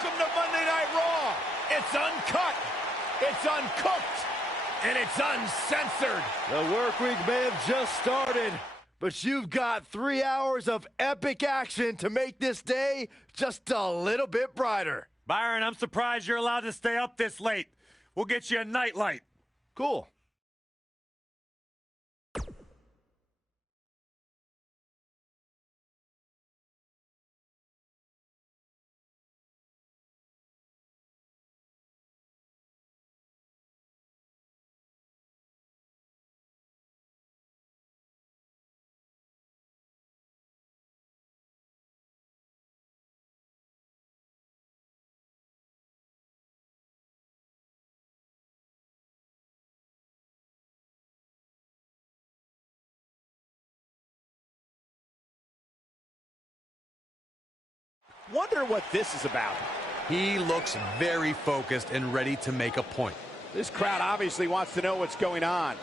Welcome to Monday Night Raw. It's uncut, it's uncooked, and it's uncensored. The work week may have just started, but you've got 3 hours of epic action to make this day just a little bit brighter. Byron, I'm surprised you're allowed to stay up this late. We'll get you a nightlight. Cool. Wonder what this is about. He looks very focused and ready to make a point. This crowd obviously wants to know what's going on.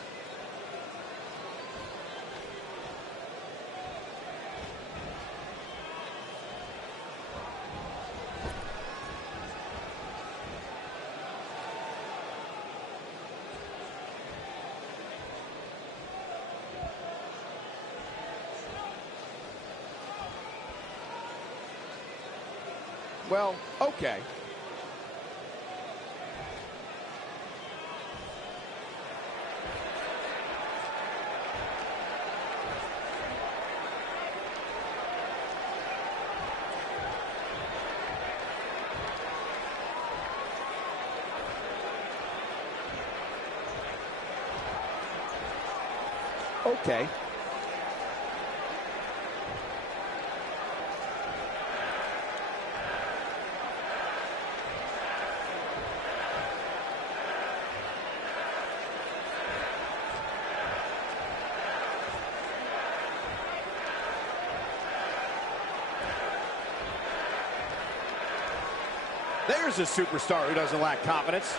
Well, okay. Okay. There's a superstar who doesn't lack confidence.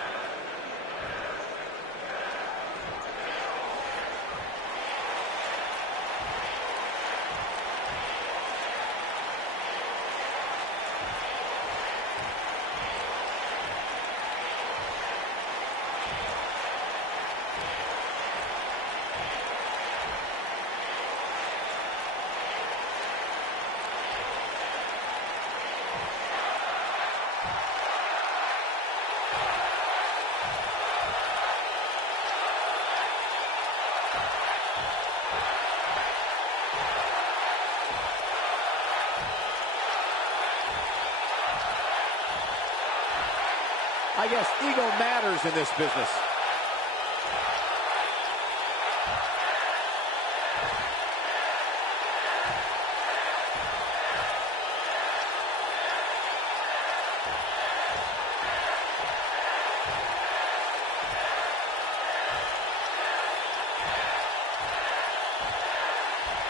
I guess ego matters in this business.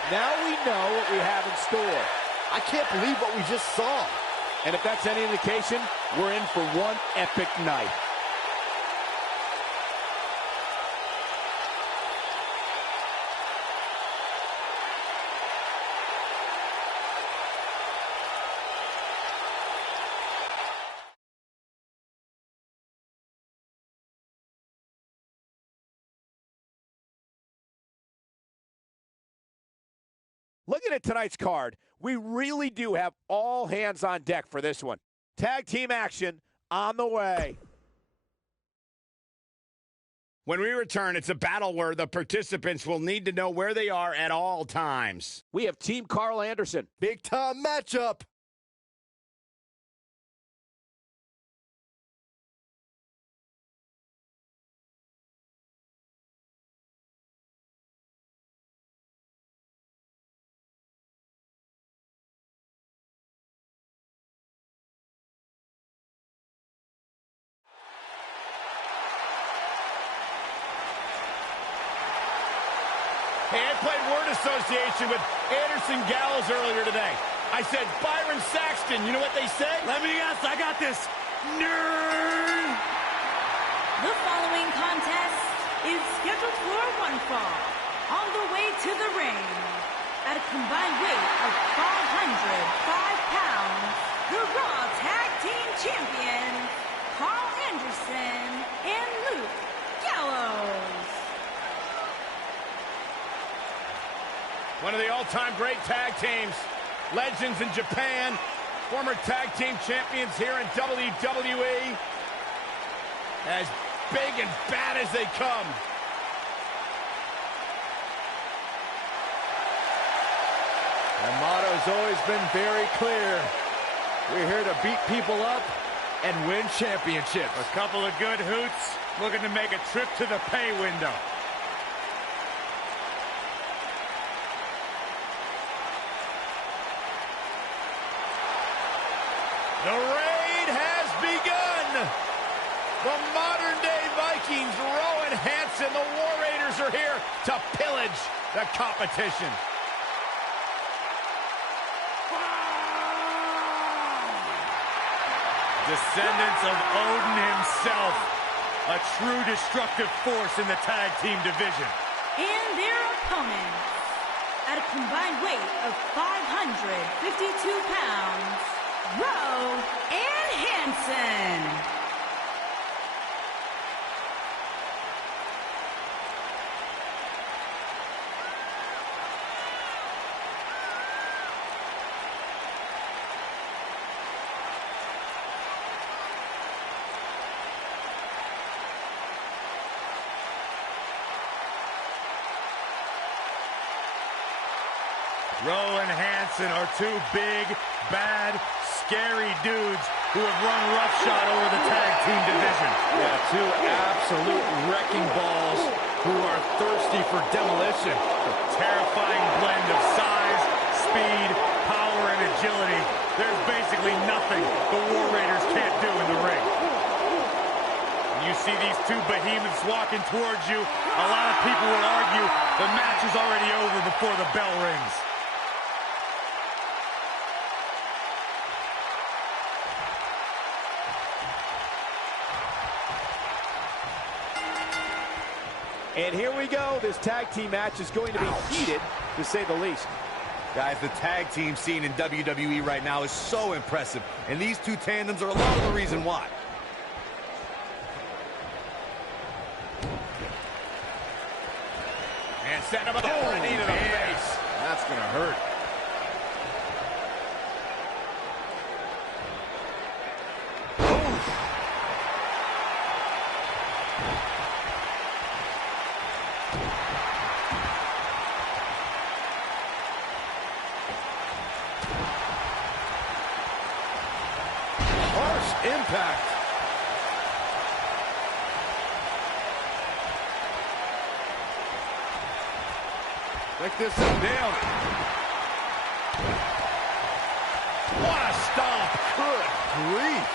Now we know what we have in store. I can't believe what we just saw. And if that's any indication, we're in for one epic night. Looking at tonight's card, we really do have all hands on deck for this one. Tag team action on the way. When we return, it's a battle where the participants will need to know where they are at all times. We have Team Carl Anderson. Big time matchup. Hey, I played word association with Anderson Gallows earlier today. I said, Byron Saxton. You know what they said? Let me guess, I got this. Nerd! The following contest is scheduled for one fall, all the way to the ring. At a combined weight of 505 pounds, the Raw Tag Team Champions, Carl Anderson and Luke Gallows. One of the all-time great tag teams, legends in Japan, former tag team champions here in WWE. As big and bad as they come. The motto's always been very clear. We're here to beat people up and win championships. A couple of good hoots looking to make a trip to the pay window. The raid has begun. The modern-day Vikings, Rowan Hansen, the War Raiders are here to pillage the competition. Descendants of Odin himself, a true destructive force in the tag team division. And their opponents, at a combined weight of 552 pounds, Rowe and Hansen. Rowe and Hansen are two big, bad, scary dudes who have run roughshod over the tag team division. Yeah, two absolute wrecking balls who are thirsty for demolition. A terrifying blend of size, speed, power, and agility. There's basically nothing the War Raiders can't do in the ring. You see these two behemoths walking towards you. A lot of people would argue the match is already over before the bell rings. And here we go. This tag team match is going to be heated, to say the least. Guys, the tag team scene in WWE right now is so impressive, and these two tandems are a lot of the reason why. And setting him up for a knee to the face. That's going to hurt. Harsh impact. Take this one down. What a stomp. Good grief.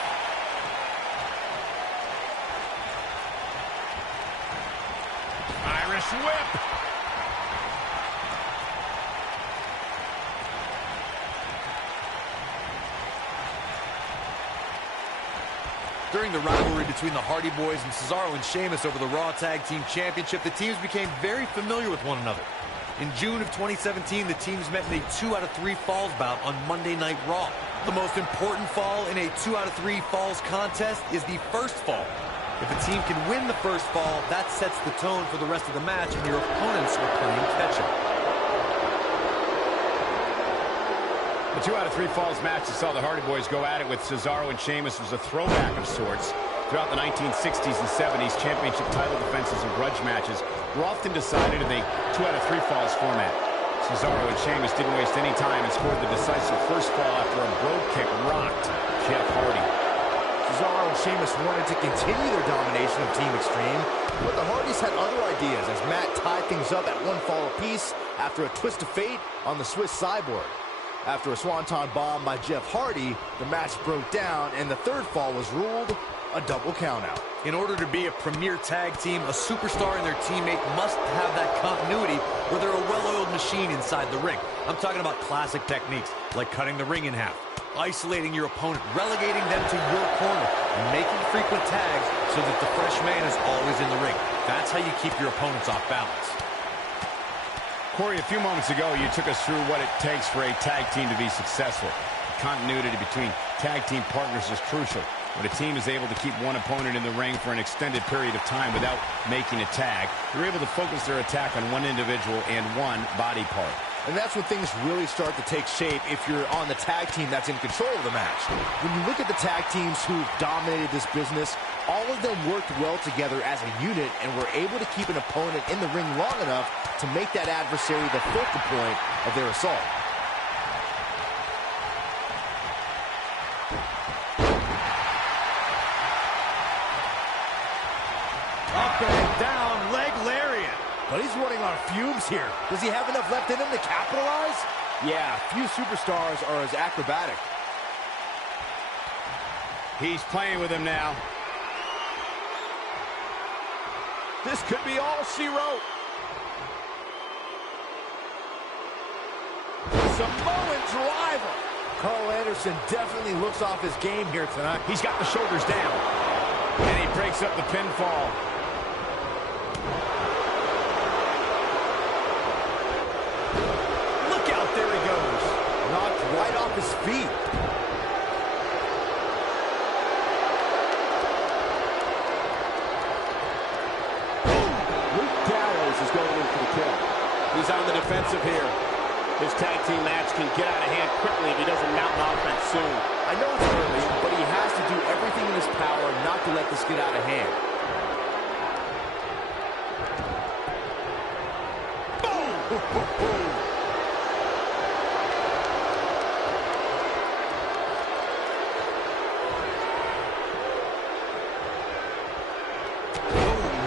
Irish whip. During the rivalry between the Hardy Boys and Cesaro and Sheamus over the Raw Tag Team Championship, the teams became very familiar with one another. In June of 2017, the teams met in a 2 out of 3 falls bout on Monday Night Raw. The most important fall in a 2 out of 3 falls contest is the first fall. If a team can win the first fall, that sets the tone for the rest of the match, and your opponents are playing catch-up. The 2 out of 3 falls match that saw the Hardy Boys go at it with Cesaro and Sheamus was a throwback of sorts. Throughout the 1960s and 70s, championship title defenses and grudge matches were often decided in a 2 out of 3 falls format. Cesaro and Sheamus didn't waste any time and scored the decisive first fall after a brogue kick rocked Jeff Hardy. Cesaro and Sheamus wanted to continue their domination of Team Extreme, but the Hardys had other ideas as Matt tied things up at 1 fall apiece after a twist of fate on the Swiss Cyborg. After a swanton bomb by Jeff Hardy, the match broke down and the third fall was ruled a double countout. In order to be a premier tag team, a superstar and their teammate must have that continuity where they're a well-oiled machine inside the ring. I'm talking about classic techniques like cutting the ring in half, isolating your opponent, relegating them to your corner, and making frequent tags so that the fresh man is always in the ring. That's how you keep your opponents off balance. Corey, a few moments ago, you took us through what it takes for a tag team to be successful. continuity between tag team partners is crucial. When a team is able to keep one opponent in the ring for an extended period of time without making a tag, they're able to focus their attack on one individual and one body part. And that's when things really start to take shape if you're on the tag team that's in control of the match. When you look at the tag teams who've dominated this business, all of them worked well together as a unit and were able to keep an opponent in the ring long enough to make that adversary the focal point of their assault. Up and down, leg lariat. But he's running on fumes here. Does he have enough left in him to capitalize? Yeah, few superstars are as acrobatic. He's playing with him now. This could be all she wrote. Samoan driver. Carl Anderson definitely looks off his game here tonight. He's got the shoulders down. And he breaks up the pinfall. Look out, there he goes. Knocked right off his feet. Luke Gallows is going in for the kill. He's on the defensive here. His tag team match can get out of hand quickly if he doesn't mount an offense soon. I know it's early, but he has to do everything in his power not to let this get out of hand. Boom!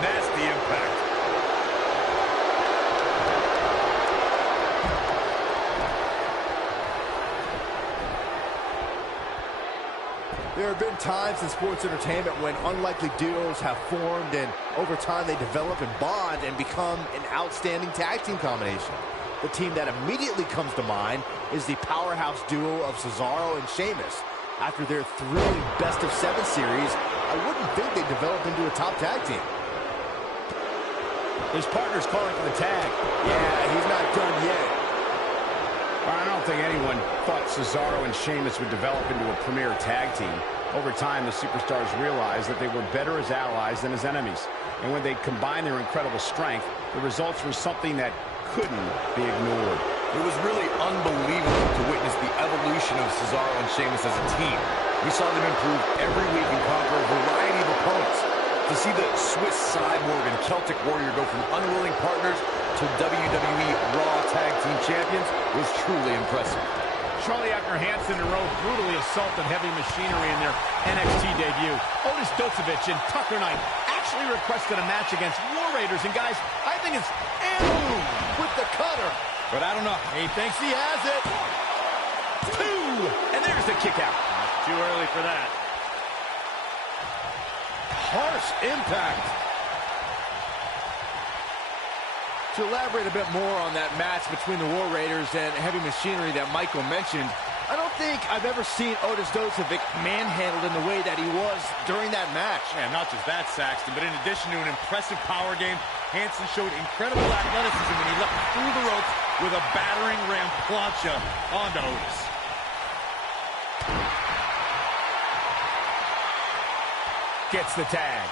Nasty impact. There have been times in sports entertainment when unlikely duos have formed and over time they develop and bond and become an outstanding tag team combination. The team that immediately comes to mind is the powerhouse duo of Cesaro and Sheamus. After their thrilling best-of-7 series, I wouldn't think they'd develop into a top tag team. His partner's calling for the tag. Yeah, he's not done yet. I don't think anyone thought Cesaro and Sheamus would develop into a premier tag team. Over time, the superstars realized that they were better as allies than as enemies. And when they combined their incredible strength, the results were something that couldn't be ignored. It was really unbelievable to witness the evolution of Cesaro and Sheamus as a team. We saw them improve every week and conquer a variety of opponents. To see the Swiss Cyborg and Celtic Warrior go from unwilling partners to WWE Raw Tag Team Champions was truly impressive. Shortly after Hansen and Rhodes brutally assaulted Heavy Machinery in their NXT debut, Otis Dozovic and Tucker Knight actually requested a match against War Raiders. And guys, I think it's Andrew with the cutter. But I don't know. He thinks he has it. 2, and there's the kick out. Too early for that. Harsh impact. To elaborate a bit more on that match between the War Raiders and Heavy Machinery that Michael mentioned, I don't think I've ever seen Otis Dozovic manhandled in the way that he was during that match. Yeah, not just that, Saxton, but in addition to an impressive power game, Hansen showed incredible athleticism when he leapt through the ropes with a battering ram plancha onto Otis. Gets the tag.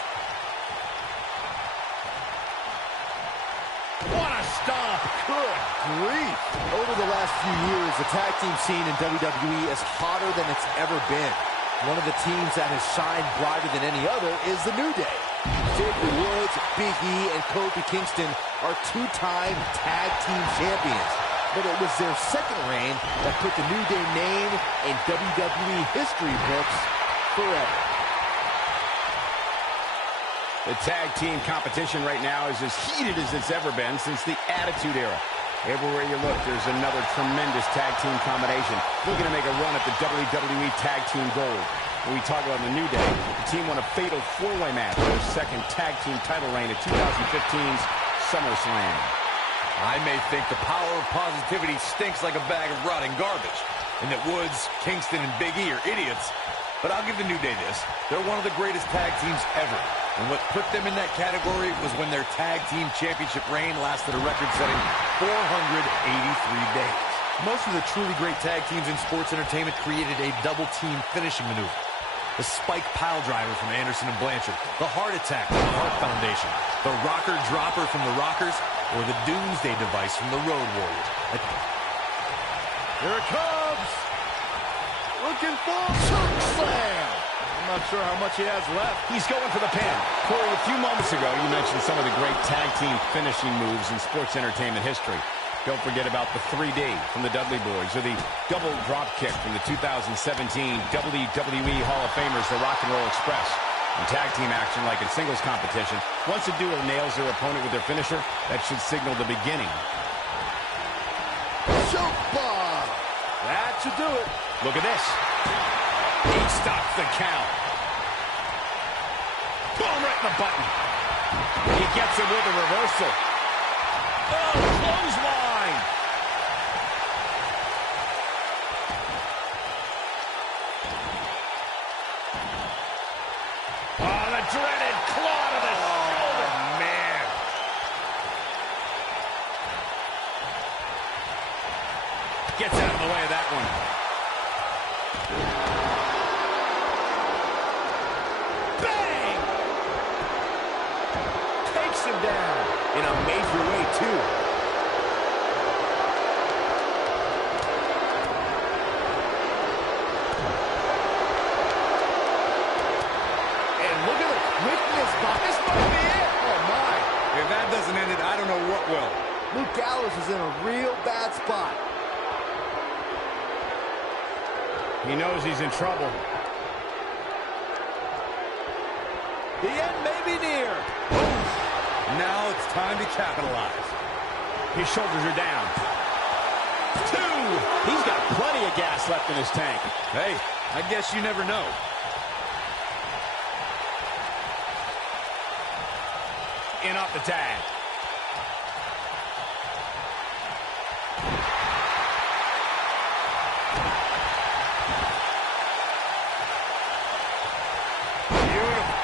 What a stomp. Good grief. Over the last few years, the tag team scene in WWE is hotter than it's ever been. One of the teams that has shined brighter than any other is the New Day. Xavier Woods, Big E, and Kofi Kingston are two-time tag team champions. But it was their second reign that put the New Day name in WWE history books forever. The tag team competition right now is as heated as it's ever been since the Attitude Era. Everywhere you look, there's another tremendous tag team combination looking to make a run at the WWE Tag Team Gold. When we talk about the New Day, the team won a fatal 4-way match for their second tag team title reign at 2015's SummerSlam. I may think the power of positivity stinks like a bag of rotting garbage, and that Woods, Kingston, and Big E are idiots. But I'll give the New Day this. They're one of the greatest tag teams ever. And what put them in that category was when their tag team championship reign lasted a record-setting 483 days. Most of the truly great tag teams in sports entertainment created a double-team finishing maneuver. The spike pile driver from Anderson and Blanchard, the heart attack from the Hart Foundation, the rocker dropper from the Rockers, or the doomsday device from the Road Warriors. Here it comes! Looking for choke slam! I'm not sure how much he has left. He's going for the pin. Corey, a few moments ago, you mentioned some of the great tag team finishing moves in sports entertainment history. Don't forget about the 3D from the Dudley Boys, or the double drop kick from the 2017 WWE Hall of Famers, the Rock and Roll Express. In tag team action, like in singles competition, once a duo nails their opponent with their finisher, that should signal the beginning. Choke bomb! That should do it. Look at this. He stops the count. Boom, right in the button. He gets it with a reversal. Oh, clothesline. Oh, the dreaded claw to the shoulder. Man. Gets out of the way of that one. Bang! Takes him down in a major way, too. And look at the quickness. This might be it. Oh, my. If that doesn't end it, I don't know what will. Luke Gallows is in a real bad spot. He knows he's in trouble. The end may be near. Now it's time to capitalize. His shoulders are down. 2! He's got plenty of gas left in his tank. Hey, I guess you never know. In off the tag. Beautiful.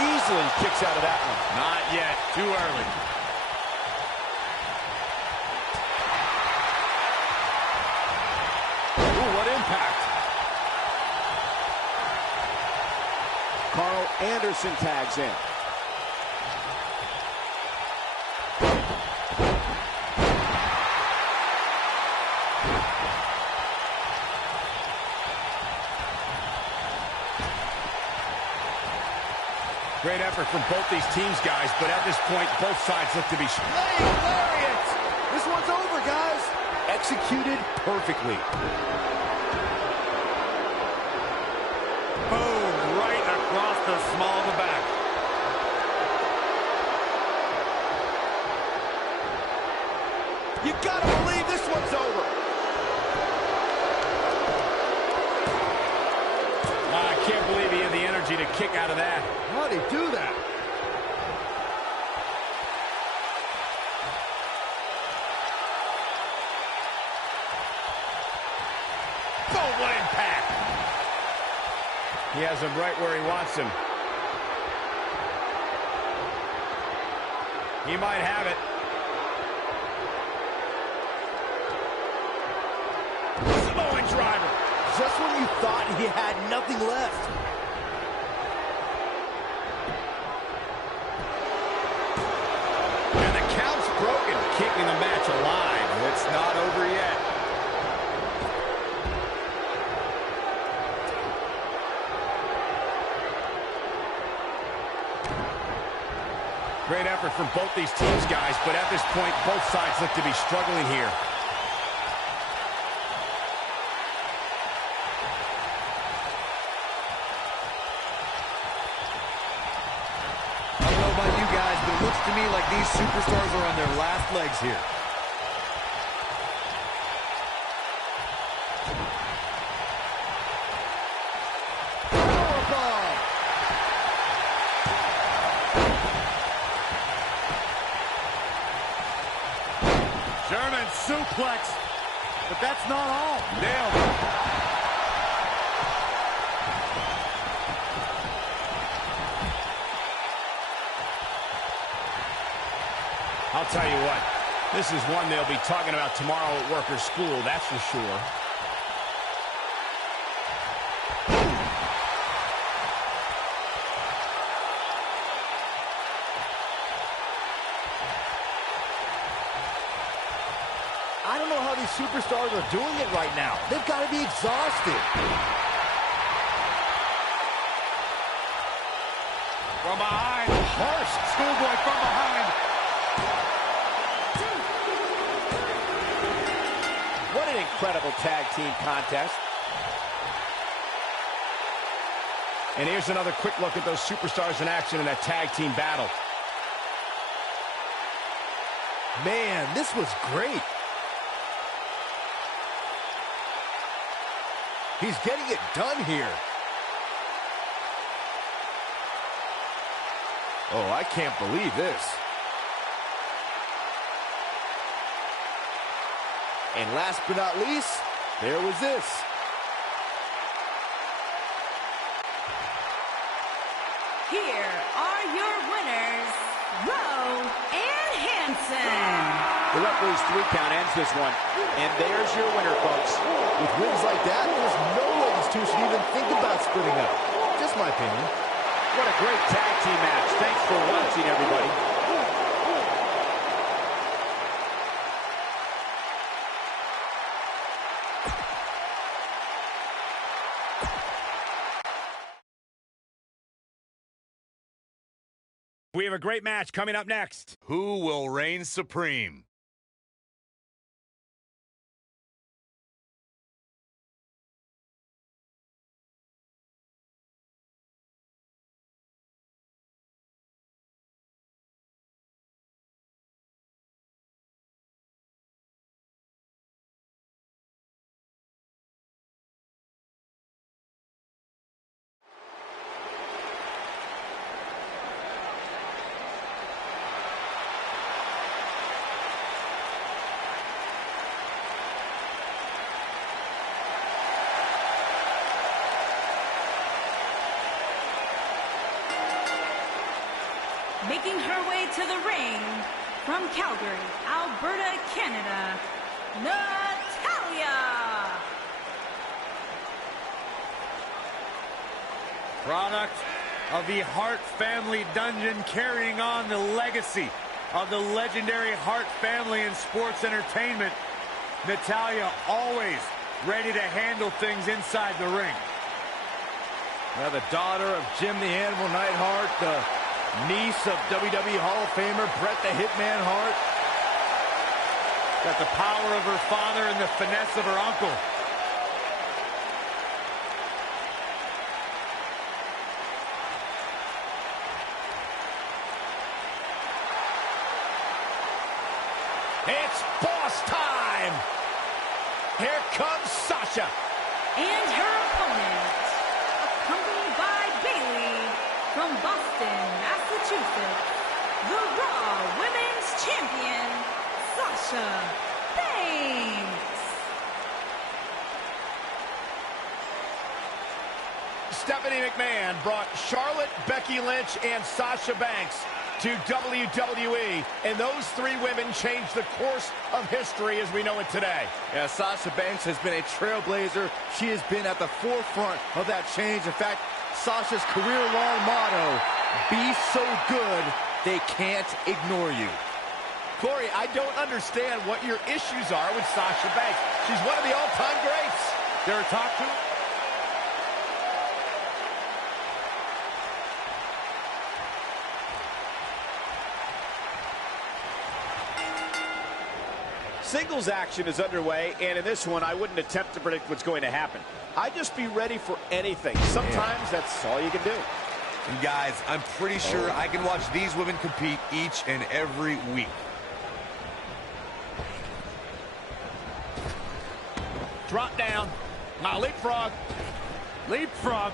Easily kicks out of that one. Not yet. Too early. Ooh, what impact. Carl Anderson tags in. Great effort from both these teams, guys, but at this point, both sides look to be... Laying lariats. This one's over, guys. Executed perfectly. Boom, right across the small of the back. You gotta believe this one's over. I can't believe he had the energy to kick out of that. How'd he do that? Boom, what impact. He has him right where he wants him. He might have it. Samoan driver. Just when you thought he had nothing left. And the count's broken, keeping the match alive. It's not over yet. Great effort from both these teams, guys, but at this point, both sides look to be struggling here. I don't know about you guys, but it looks to me like these superstars are on their last legs here. Powerbomb. German suplex. But that's not all. Nailed it. I'll tell you what, This is one they'll be talking about tomorrow at work or school, that's for sure. I don't know how these superstars are doing it right now. They've got to be exhausted. From behind, harsh schoolboy from behind. What an incredible tag team contest. And here's another quick look at those superstars in action in that tag team battle. Man, this was great. He's getting it done here. Oh, I can't believe this. And last but not least, there was this. Here are your winners, Rowe and Hansen. The referee's 3 count ends this one. And there's your winner, folks. With wins like that, there's no way these two should even think about splitting up. Just my opinion. What a great tag team match. Thanks for watching, everybody. We have a great match coming up next. Who will reign supreme? Making her way to the ring from Calgary, Alberta, Canada, Natalya. Product of the Hart family dungeon, carrying on the legacy of the legendary Hart family in sports entertainment. Natalya always ready to handle things inside the ring. Now the daughter of Jim the Animal Neidhart, the niece of WWE Hall of Famer Bret the Hitman Hart. Got the power of her father and the finesse of her uncle. It's boss time! Here comes Sasha. And her opponent, accompanied by Bayley from Boston, Massachusetts, the Raw Women's Champion, Sasha Banks. Stephanie McMahon brought Charlotte, Becky Lynch, and Sasha Banks to WWE, and those 3 women changed the course of history as we know it today. Yeah, Sasha Banks has been a trailblazer. She has been at the forefront of that change. In fact, Sasha's career-long motto, be so good, they can't ignore you. Corey, I don't understand what your issues are with Sasha Banks. She's one of the all-time greats. Dare talk to her? Singles action is underway, and in this one, I wouldn't attempt to predict what's going to happen. I'd just be ready for anything. Sometimes that's all you can do. And guys, I'm pretty sure I can watch these women compete each and every week. Drop down. Now leapfrog. Leapfrog.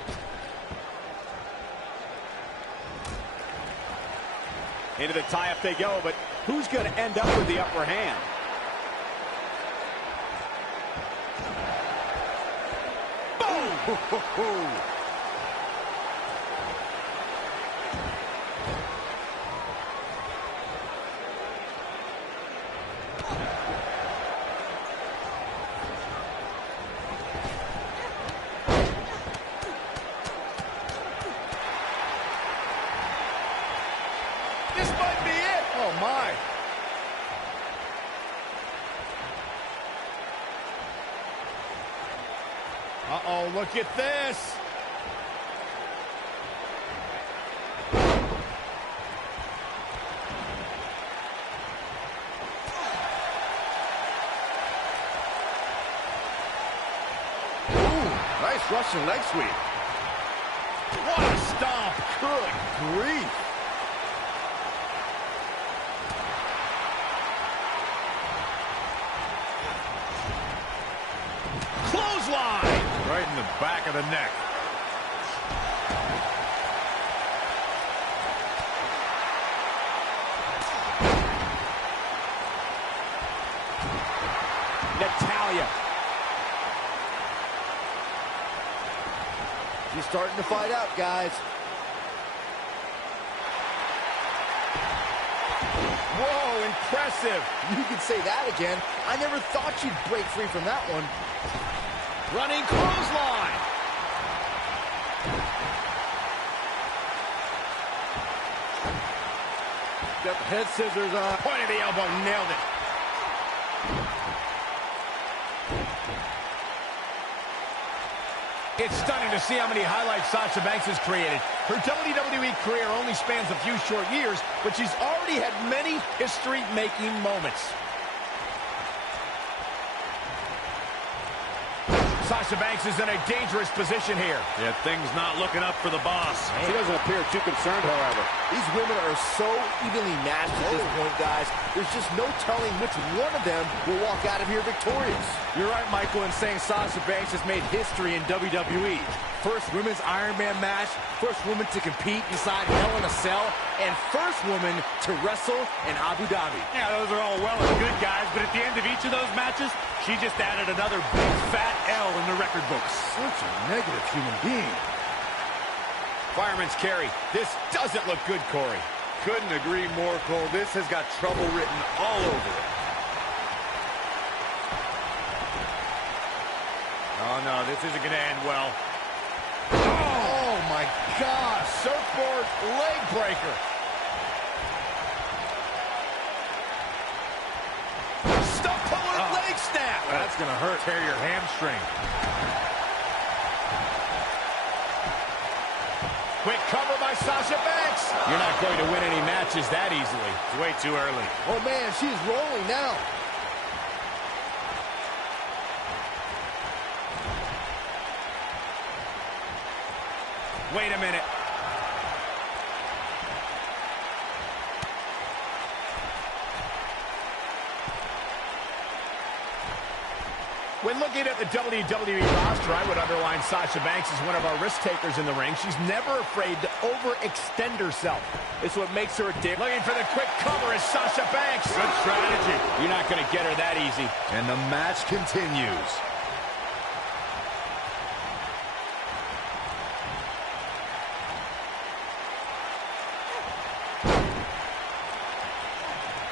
Into the tie-up they go, but who's going to end up with the upper hand? Boom! This might be it. Oh, my. Uh-oh, look at this. Nice Russian leg sweep. What a stomp. Good grief. Clothesline. Right in the back of the neck. Natalya. She's starting to fight out, guys. Whoa, impressive. You could say that again. I never thought she'd break free from that one. Running clothesline. Got the head scissors on. Point of the elbow, nailed it. It's stunning to see how many highlights Sasha Banks has created. Her WWE career only spans a few short years, but she's already had many history-making moments. Sasha Banks is in a dangerous position here. Yeah, things not looking up for the boss. She doesn't appear too concerned, however. These women are so evenly matched at this point, guys. There's just no telling which one of them will walk out of here victorious. You're right, Michael, in saying Sasha Banks has made history in WWE. First women's Iron Man match, first woman to compete inside Hell in a Cell, and first woman to wrestle in Abu Dhabi. Yeah, those are all well and good, guys, but at the end of each of those matches, she just added another big fat L in the record books. Such a negative human being. Fireman's carry. This doesn't look good, Corey. Couldn't agree more, Cole. This has got trouble written all over it. Oh, no, this isn't going to end well. Oh, my gosh. Surfboard leg breaker. Stump puller leg snap. That's going to hurt. Tear your hamstring. Quick cover by Sasha Banks. You're not going to win any matches that easily. It's way too early. Oh, man, she's rolling now. Wait a minute. When looking at the WWE roster, I would underline Sasha Banks as one of our risk takers in the ring. She's never afraid to overextend herself. It's what makes her a dick. Looking for the quick cover is Sasha Banks. Good strategy. You're not going to get her that easy. And the match continues.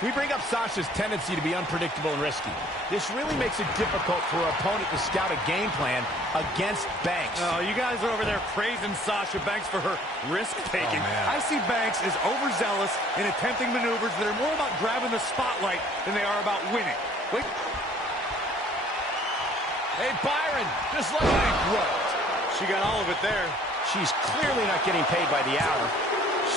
We bring up Sasha's tendency to be unpredictable and risky. This really makes it difficult for her opponent to scout a game plan against Banks. Oh, you guys are over there praising Sasha Banks for her risk-taking. Oh, I see Banks as overzealous in attempting maneuvers that are more about grabbing the spotlight than they are about winning. Wait. Hey, Byron, just like what? She got all of it there. She's clearly not getting paid by the hour.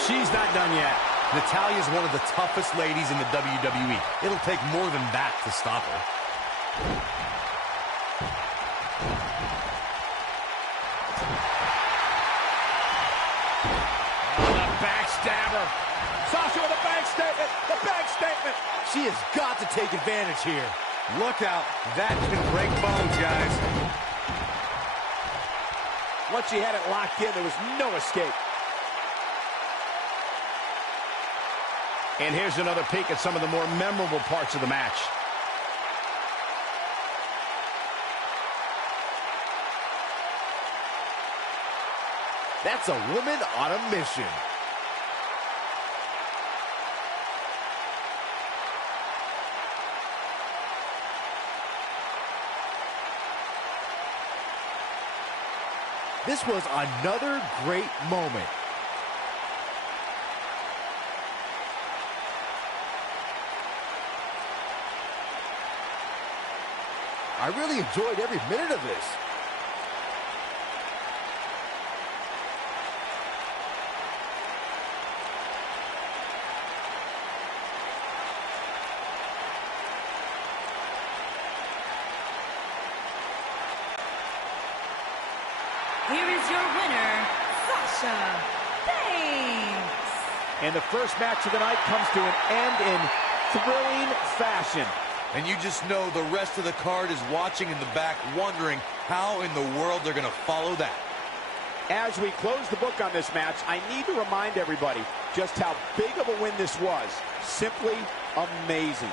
She's not done yet. Natalya is one of the toughest ladies in the WWE. It'll take more than that to stop her. Oh, the backstabber. Sasha with a bank statement. The bank statement. She has got to take advantage here. Look out. That can break bones, guys. Once she had it locked in, there was no escape. And here's another peek at some of the more memorable parts of the match. That's a woman on a mission. This was another great moment. I really enjoyed every minute of this. Here is your winner, Sasha Banks. And the first match of the night comes to an end in thrilling fashion. And you just know the rest of the card is watching in the back, wondering how in the world they're going to follow that. As we close the book on this match, I need to remind everybody just how big of a win this was. Simply amazing.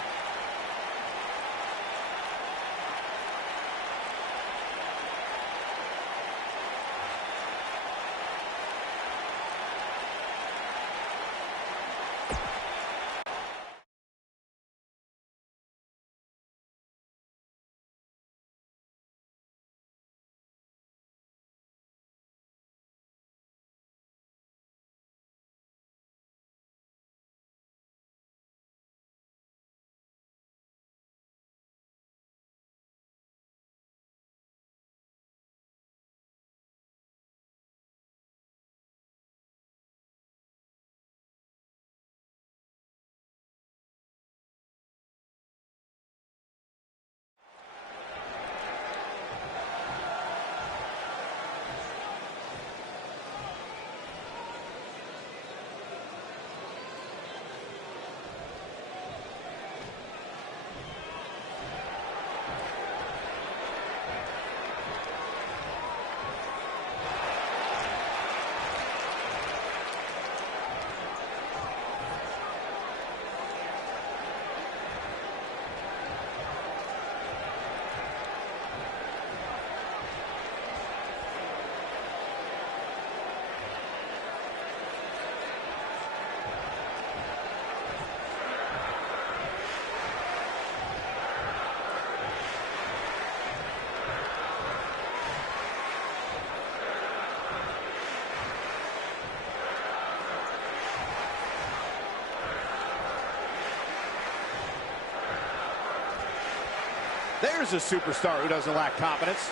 There's a superstar who doesn't lack confidence.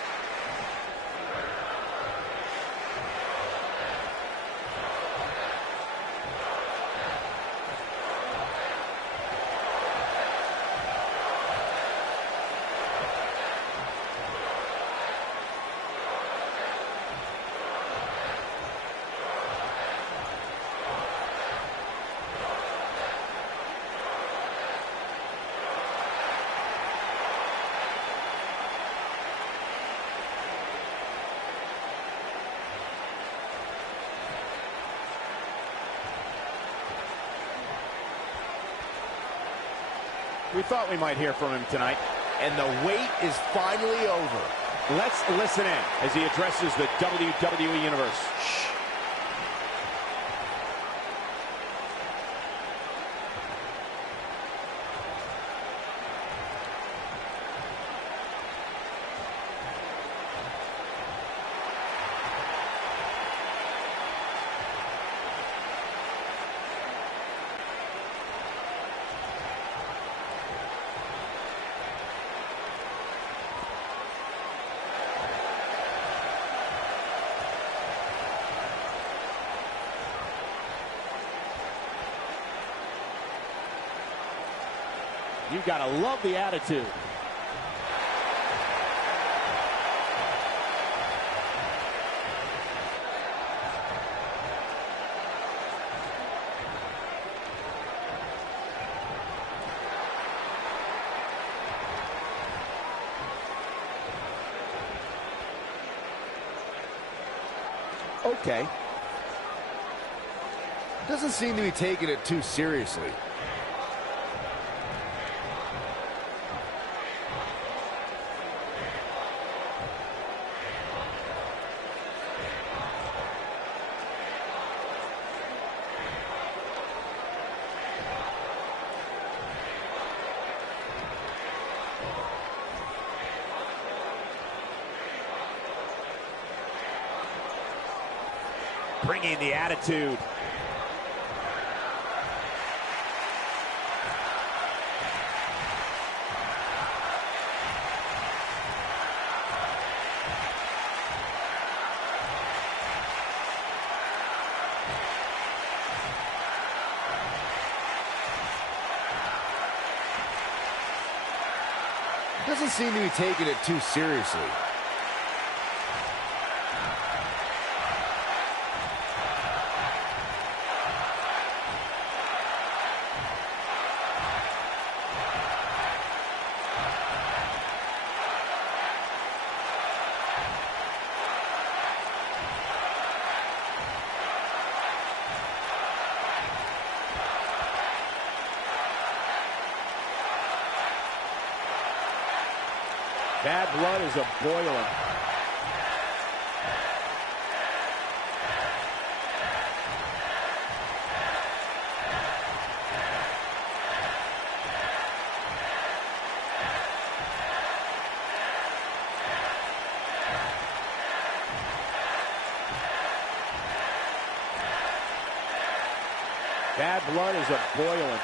We thought we might hear from him tonight. And the wait is finally over. Let's listen in as he addresses the WWE Universe. You gotta love the attitude. Okay. Doesn't seem to be taking it too seriously. Bringing the attitude. doesn't seem to be taking it too seriously. Bad blood is a-boiling. Bad blood is a-boiling.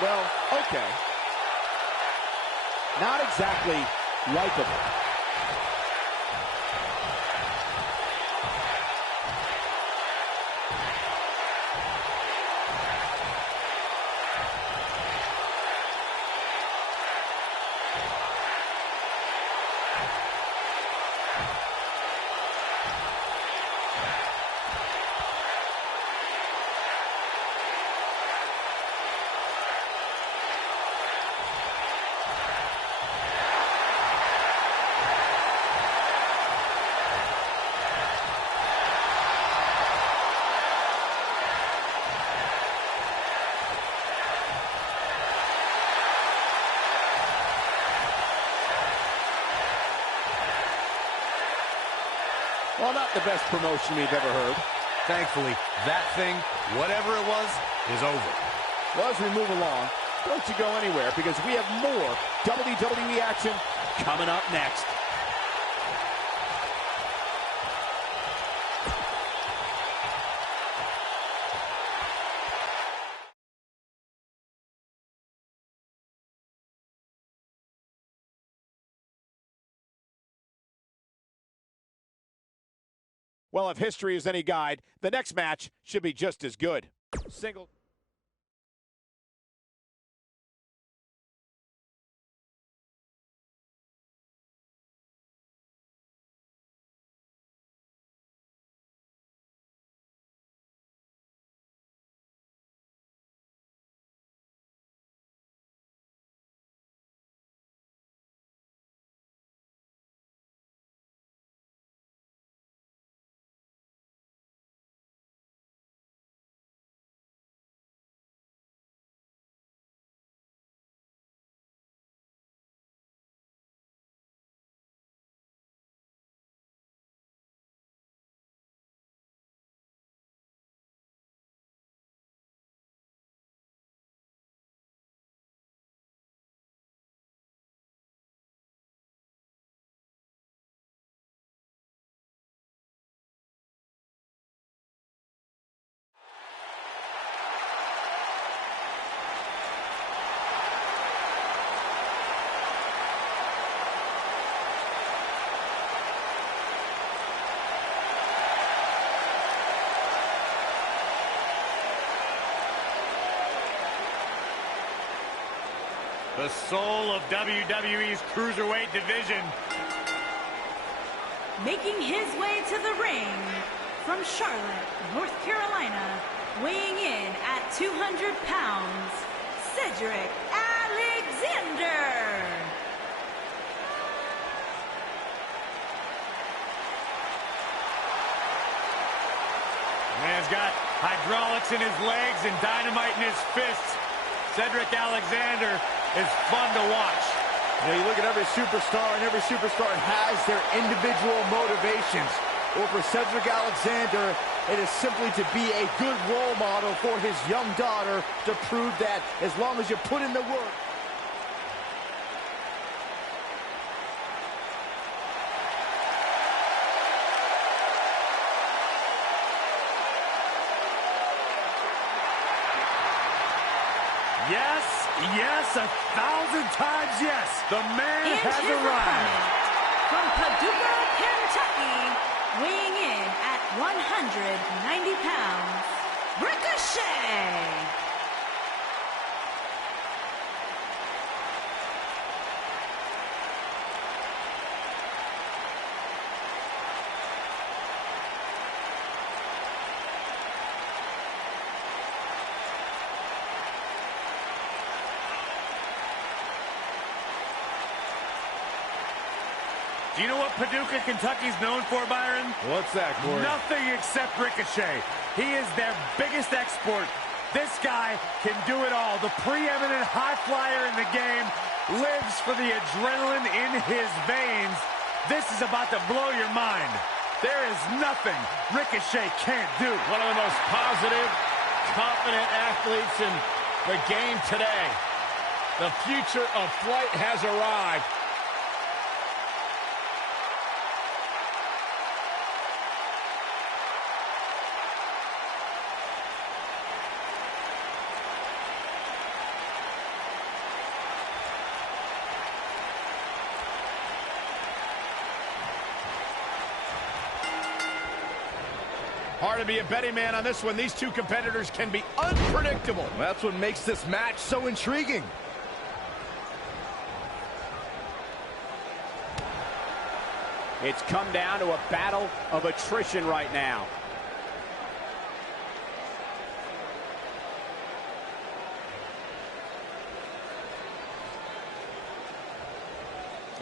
Well, okay. Not exactly likable. Well, not the best promotion we've ever heard. Thankfully, that thing, whatever it was, is over. Well, as we move along, don't you go anywhere, because we have more WWE action coming up next. Well, if history is any guide, the next match should be just as good. Single. The soul of WWE's Cruiserweight division. Making his way to the ring from Charlotte, North Carolina, weighing in at 200 pounds, Cedric Alexander. Man's got Hydraulics in his legs and dynamite in his fists. Cedric Alexander is fun to watch. You know, you look at every superstar, and every superstar has their individual motivations. Well, for Cedric Alexander, it is simply to be a good role model for his young daughter to prove that as long as you put in the work. Yes, yes, 1,000 times yes. The man has arrived. From Paducah, Kentucky, weighing in at 190 pounds, Ricochet. Do you know what Paducah, Kentucky's known for, Byron? What's that, Corey? Nothing except Ricochet. He is their biggest export. This guy can do it all. The preeminent high flyer in the game lives for the adrenaline in his veins. This is about to blow your mind. There is nothing Ricochet can't do. One of the most positive, confident athletes in the game today. The future of flight has arrived. Hard to be a betting man on this one. These two competitors can be unpredictable. Well, that's what makes this match so intriguing. It's come down to a battle of attrition right now.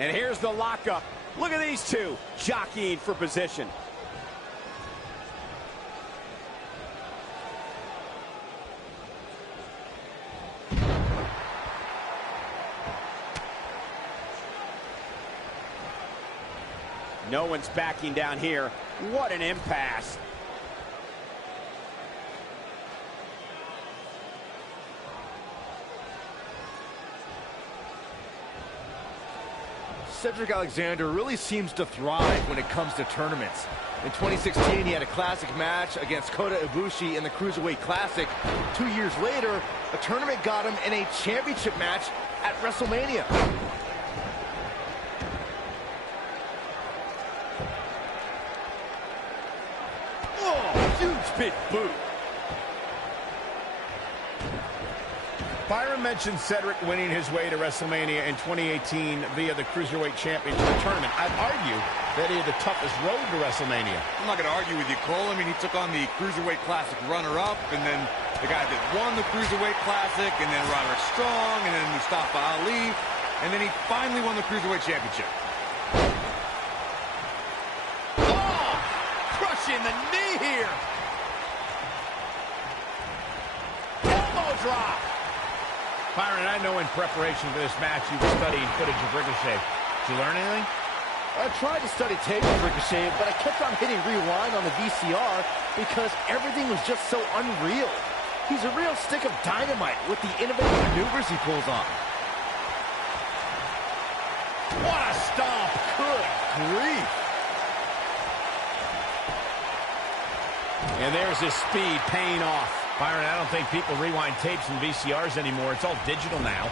And here's the lockup. Look at these two jockeying for position. No one's backing down here. What an impasse. Cedric Alexander really seems to thrive when it comes to tournaments. In 2016, he had a classic match against Kota Ibushi in the Cruiserweight Classic. 2 years later, a tournament got him in a championship match at WrestleMania. Huge big boot. Byron mentioned Cedric winning his way to WrestleMania in 2018 via the Cruiserweight Championship tournament. I'd argue that he had the toughest road to WrestleMania. I'm not going to argue with you, Cole. I mean, he took on the Cruiserweight Classic runner-up, and then the guy that won the Cruiserweight Classic, and then Roderick Strong, and then Mustafa Ali, and then he finally won the Cruiserweight Championship. Oh! Crushing the knee here. Elbow drop. Byron, I know in preparation for this match you were studying footage of Ricochet. Did you learn anything? I tried to study tape of Ricochet, but I kept on hitting rewind on the VCR because everything was just so unreal. He's a real stick of dynamite with the innovative maneuvers he pulls off. What a stomp! Good grief! And there's his speed paying off. Byron, I don't think people rewind tapes and VCRs anymore. It's all digital now.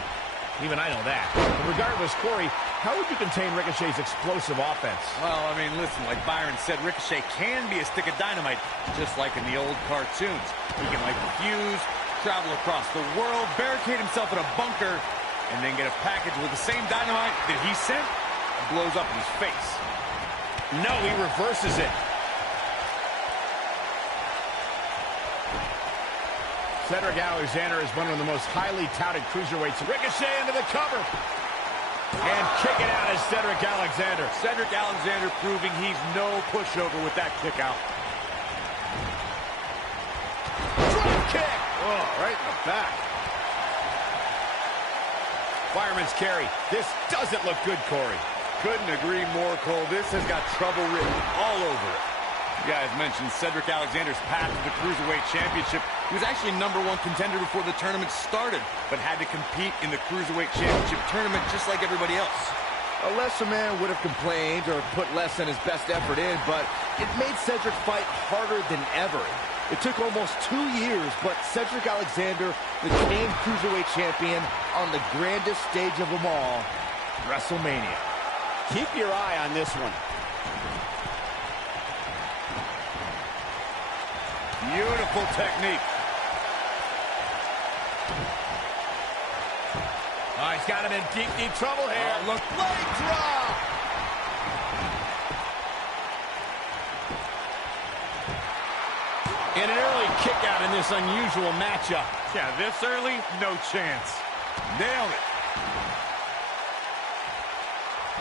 Even I know that. But regardless, Corey, how would you contain Ricochet's explosive offense? Well, I mean, listen, like Byron said, Ricochet can be a stick of dynamite, just like in the old cartoons. He can light the fuse, travel across the world, barricade himself in a bunker, and then get a package with the same dynamite that he sent and blows up in his face. No, he reverses it. Cedric Alexander is one of the most highly touted cruiserweights. Ricochet into the cover. And kicking out is Cedric Alexander. Cedric Alexander proving he's no pushover with that kick out. kick. Oh, right in the back. Fireman's carry. This doesn't look good, Corey. Couldn't agree more, Cole. This has got trouble written all over it. You guys mentioned Cedric Alexander's path to the Cruiserweight Championship. He was actually #1 contender before the tournament started, but had to compete in the Cruiserweight Championship tournament just like everybody else. A lesser man would have complained or put less than his best effort in, but it made Cedric fight harder than ever. It took almost 2 years, but Cedric Alexander became Cruiserweight Champion on the grandest stage of them all, WrestleMania. Keep your eye on this one. Beautiful technique. Oh, he's got him in deep, deep trouble here. Oh, look. Leg drop. And an early kick out in this unusual matchup. Yeah, this early, no chance. Nailed it.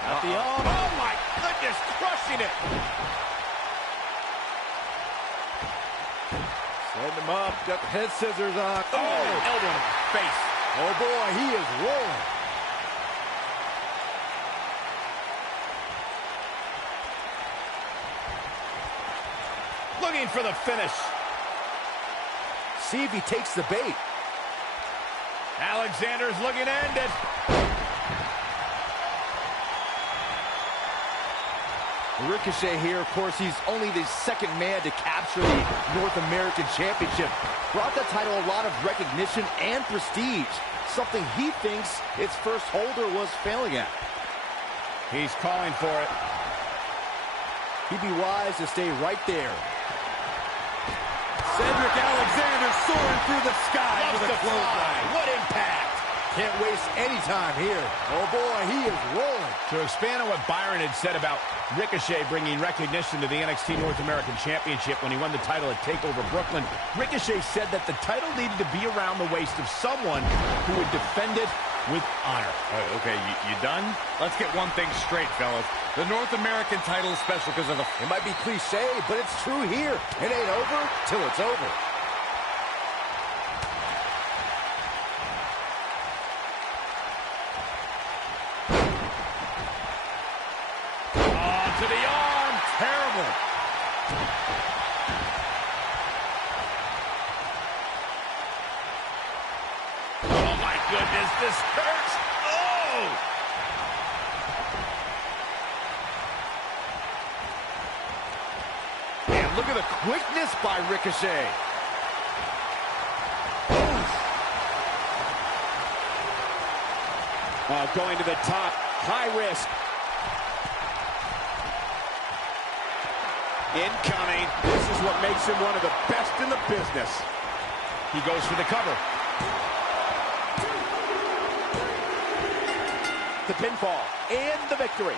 At the arm. Oh, my goodness, crushing it. Setting him up, got the head scissors on. Oh, elbow in the face. Oh boy, he is rolling. Looking for the finish. See if he takes the bait. Alexander's looking to end it. Ricochet here, of course, he's only the second man to capture the North American Championship. Brought that title a lot of recognition and prestige, something he thinks its first holder was failing at. He's calling for it. He'd be wise to stay right there. Cedric Alexander soaring through the sky Loves with a to fly. clothesline. What impact. Can't waste any time here. Oh boy, he is rolling. To expand on what Byron had said about Ricochet bringing recognition to the NXT North American Championship when he won the title at TakeOver Brooklyn, Ricochet said that the title needed to be around the waist of someone who would defend it with honor. Okay, you done? Let's get one thing straight, fellas. The North American title is special because of the... It might be cliche, but it's true here. It ain't over till it's over. To the arm. Terrible. Oh, my goodness. This hurts. Oh! And look at the quickness by Ricochet. Going to the top. High risk. Incoming. This is what makes him one of the best in the business. He goes for the cover. The pinfall and the victory.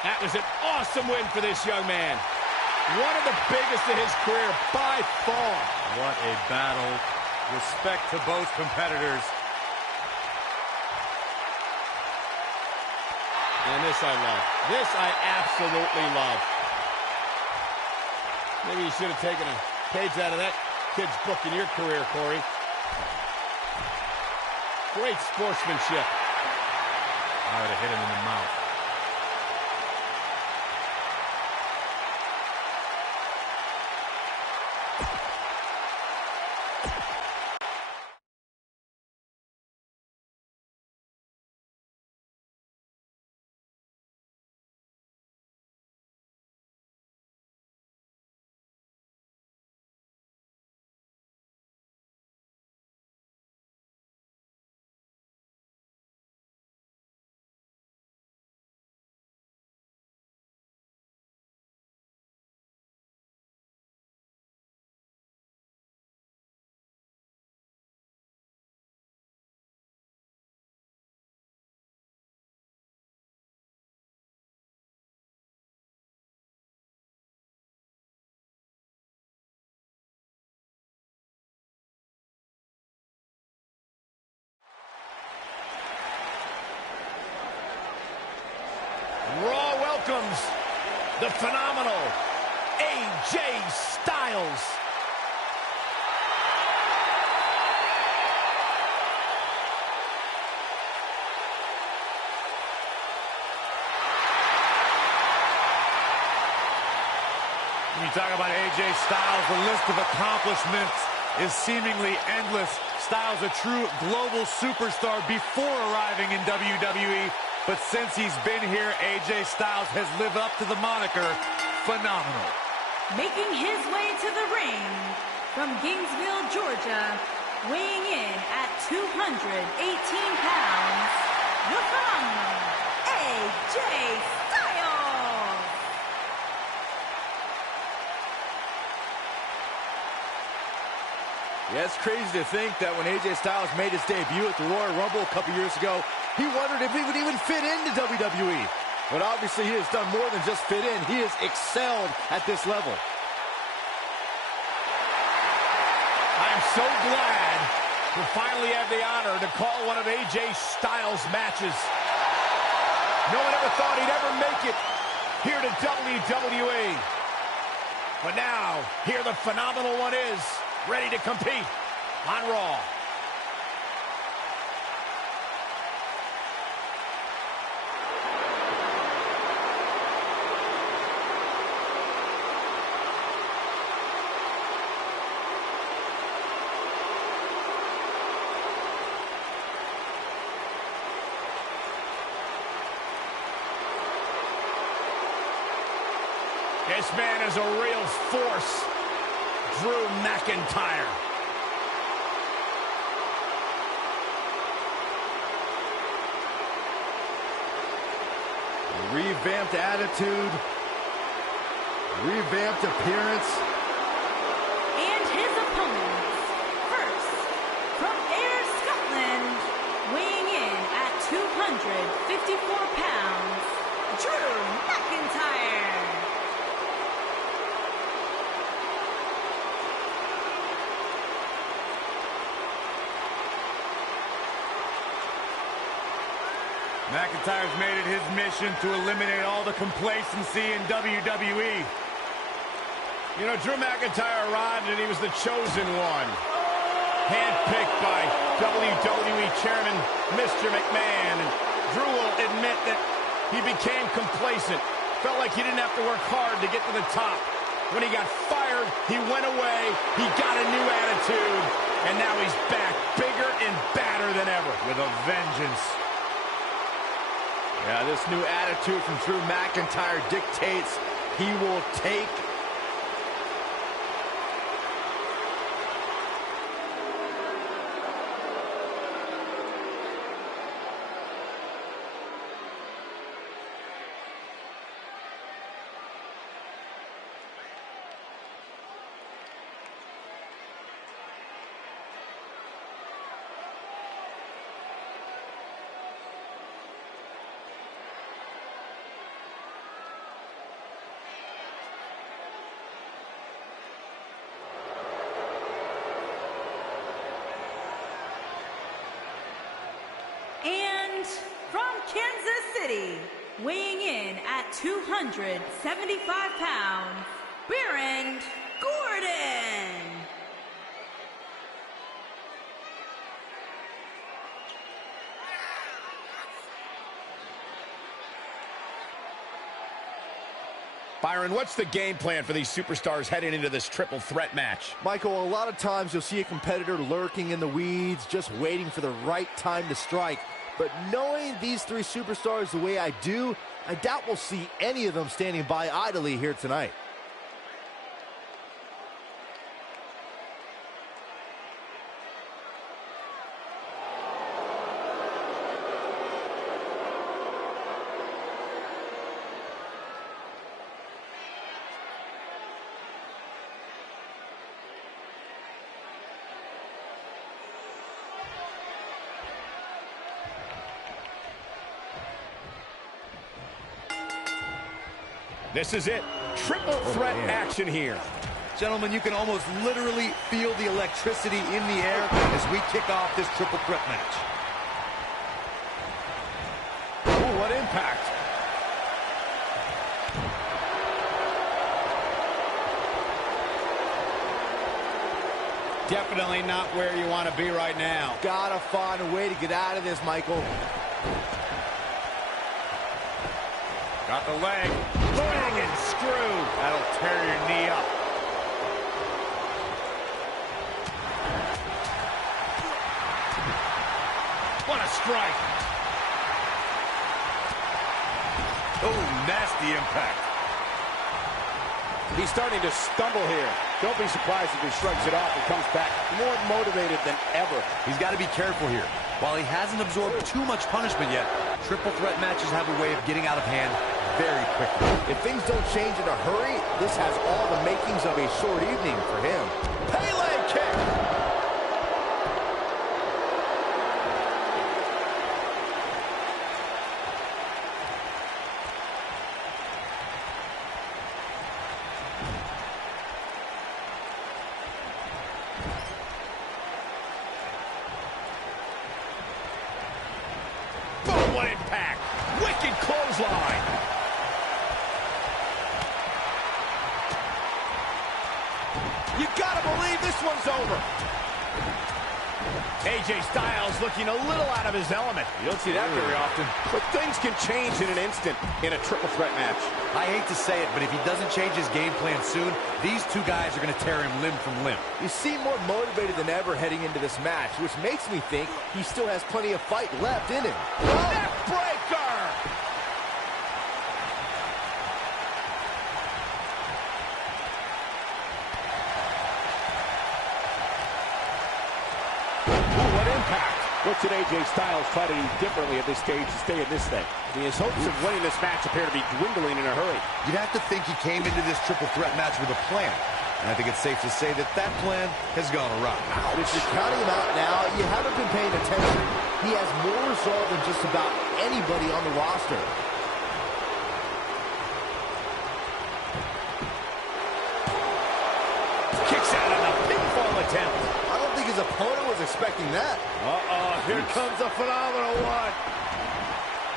That was an awesome win for this young man. One of the biggest in his career by far. What a battle. Respect to both competitors. And this I love. This I absolutely love. Maybe you should have taken a page out of that kid's book in your career, Corey. Great sportsmanship. I would have hit him in the mouth. welcomes the phenomenal AJ Styles. When you talk about AJ Styles, the list of accomplishments is seemingly endless. Styles, a true global superstar before arriving in WWE, but since he's been here, AJ Styles has lived up to the moniker phenomenal. Making his way to the ring from Gainesville, Georgia, weighing in at 218 pounds, the phenomenal AJ Styles. Yeah, it's crazy to think that when AJ Styles made his debut at the Royal Rumble a couple years ago, he wondered if he would even fit into WWE. But obviously he has done more than just fit in. He has excelled at this level. I'm so glad to finally have the honor to call one of AJ Styles' matches. No one ever thought he'd ever make it here to WWE. But now, here the phenomenal one is, ready to compete on Raw. This man is a real force, Drew McIntyre. Revamped attitude, revamped appearance. And his opponents, first, from Ayr, Scotland, weighing in at 254 pounds, Drew McIntyre. McIntyre's made it his mission to eliminate all the complacency in WWE. You know, Drew McIntyre arrived and he was the chosen one. Handpicked by WWE Chairman Mr. McMahon. And Drew will admit that he became complacent. Felt like he didn't have to work hard to get to the top. When he got fired, he went away. He got a new attitude. And now he's back, bigger and badder than ever. With a vengeance. Yeah, this new attitude from Drew McIntyre dictates he will take And from Kansas City, weighing in at 275 pounds, Baron Corbin. Byron, what's the game plan for these superstars heading into this triple threat match? Michael, a lot of times you'll see a competitor lurking in the weeds, just waiting for the right time to strike. But knowing these three superstars the way I do, I doubt we'll see any of them standing by idly here tonight. This is it. Triple threat action here. Gentlemen, you can almost literally feel the electricity in the air as we kick off this triple threat match. Ooh, what impact. Definitely not where you want to be right now. Gotta find a way to get out of this, Michael. Got the leg. Dragon screw. That'll tear your knee up. What a strike. Oh, nasty impact. He's starting to stumble here. Don't be surprised if he shrugs it off and comes back more motivated than ever. He's got to be careful here. While he hasn't absorbed too much punishment yet, triple threat matches have a way of getting out of hand very quickly. If things don't change in a hurry, this has all the makings of a short evening for him. Pele kick! Boom, what impact! Wicked clothesline! You gotta believe this one's over. AJ Styles looking a little out of his element. You don't see that very often. But things can change in an instant in a triple threat match. I hate to say it, but if he doesn't change his game plan soon, these two guys are going to tear him limb from limb. You seem more motivated than ever heading into this match, which makes me think he still has plenty of fight left in him. Neck breaker! What impact! What should AJ Styles try to do differently at this stage to stay in this thing? His hopes of winning this match appear to be dwindling in a hurry. You'd have to think he came into this triple threat match with a plan. And I think it's safe to say that that plan has gone awry. But if you're counting him out now, you haven't been paying attention. He has more resolve than just about anybody on the roster. Kicks out on the pinfall attempt. I don't think his opponent was expecting that. Here comes a phenomenal one.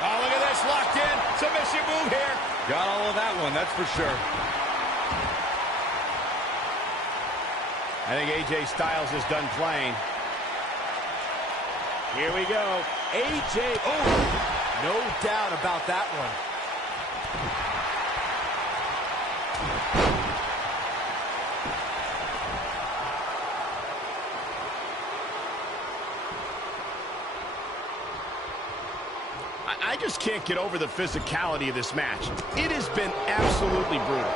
Oh, look at this, locked in. Submission move here. Got all of that one, that's for sure. I think AJ Styles is done playing. Here we go. AJ, No doubt about that one. I just can't get over the physicality of this match. It has been absolutely brutal.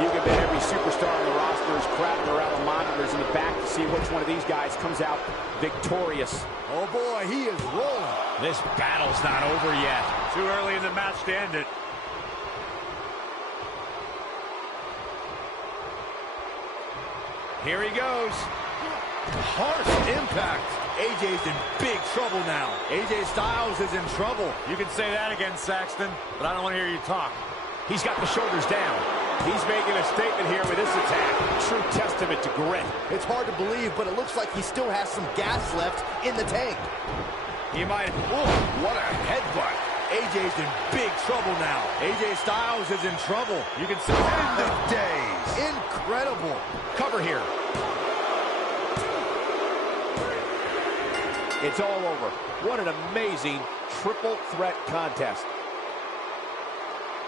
You can bet every superstar on the roster is crowded around the monitors in the back to see which one of these guys comes out victorious. Oh boy, he is rolling. This battle's not over yet. Too early in the match to end it. Here he goes. Harsh impact. AJ's in big trouble now. AJ Styles is in trouble. You can say that again, Saxton, but I don't want to hear you talk. He's got the shoulders down. He's making a statement here with this attack. True testament to grit. It's hard to believe, but it looks like he still has some gas left in the tank. He might... What a headbutt. AJ's in big trouble now. AJ Styles is in trouble. You can say End of days. Incredible. Cover here. It's all over. What an amazing triple threat contest.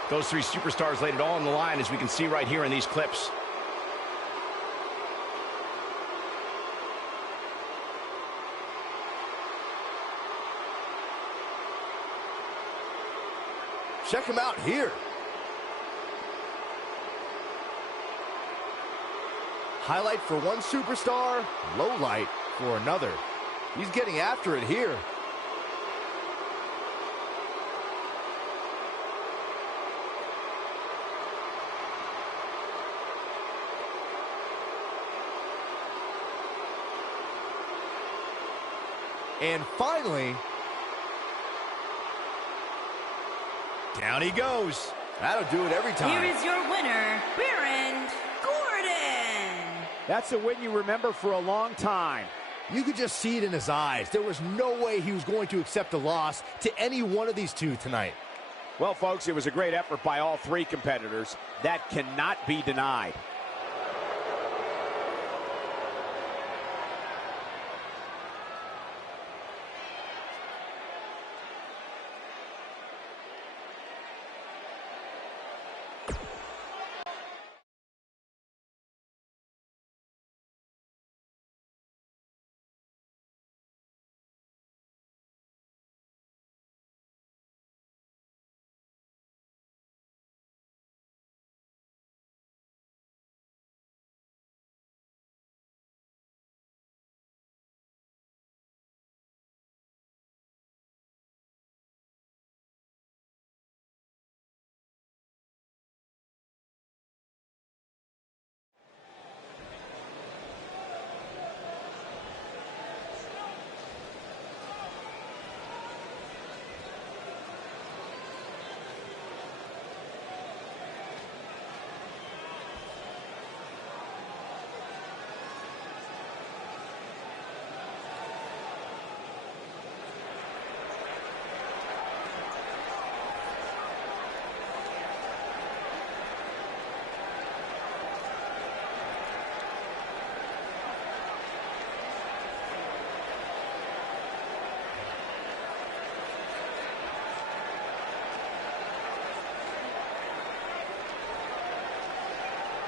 Those three superstars laid it all on the line, as we can see right here in these clips. Check him out here. Highlight for one superstar, low light for another. He's getting after it here. And finally, Down he goes. that'll do it every time. Here is your winner, Baron Corbin. That's a win you remember for a long time. You could just see it in his eyes. There was no way he was going to accept a loss to any one of these two tonight. Well, folks, it was a great effort by all three competitors. That cannot be denied.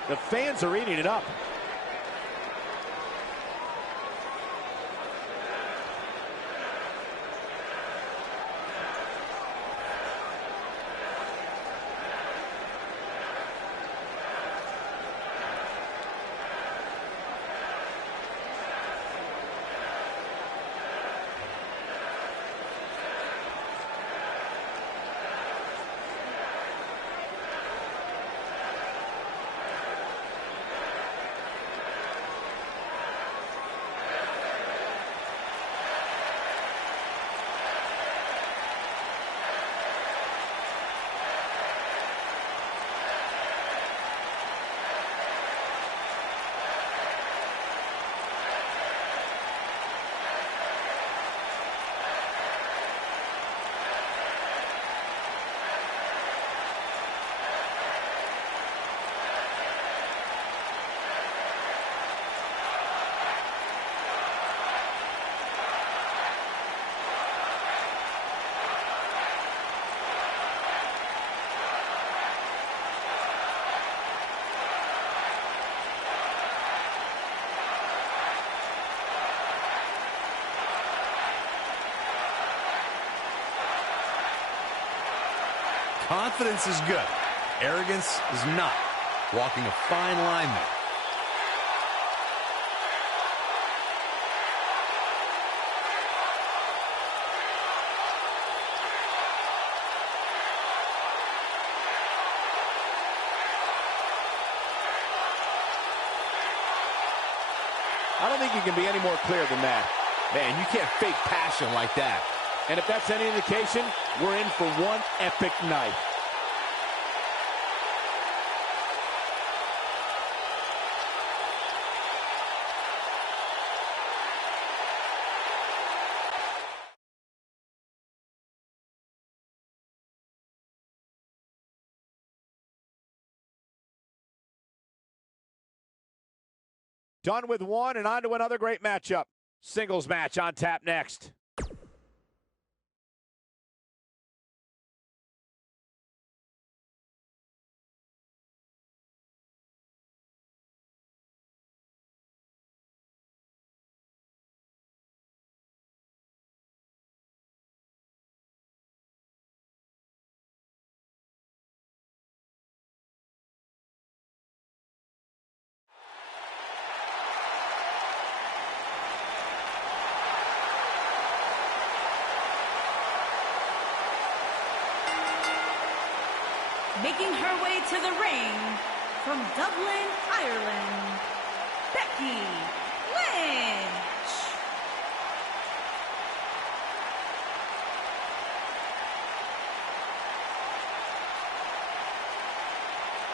The fans are eating it up. Confidence is good. Arrogance is not. Walking a fine line there. I don't think you can be any more clear than that. Man, you can't fake passion like that. And if that's any indication, we're in for one epic night. Done with one and on to another great matchup. Singles match on tap next. Making her way to the ring from Dublin, Ireland, Becky Lynch.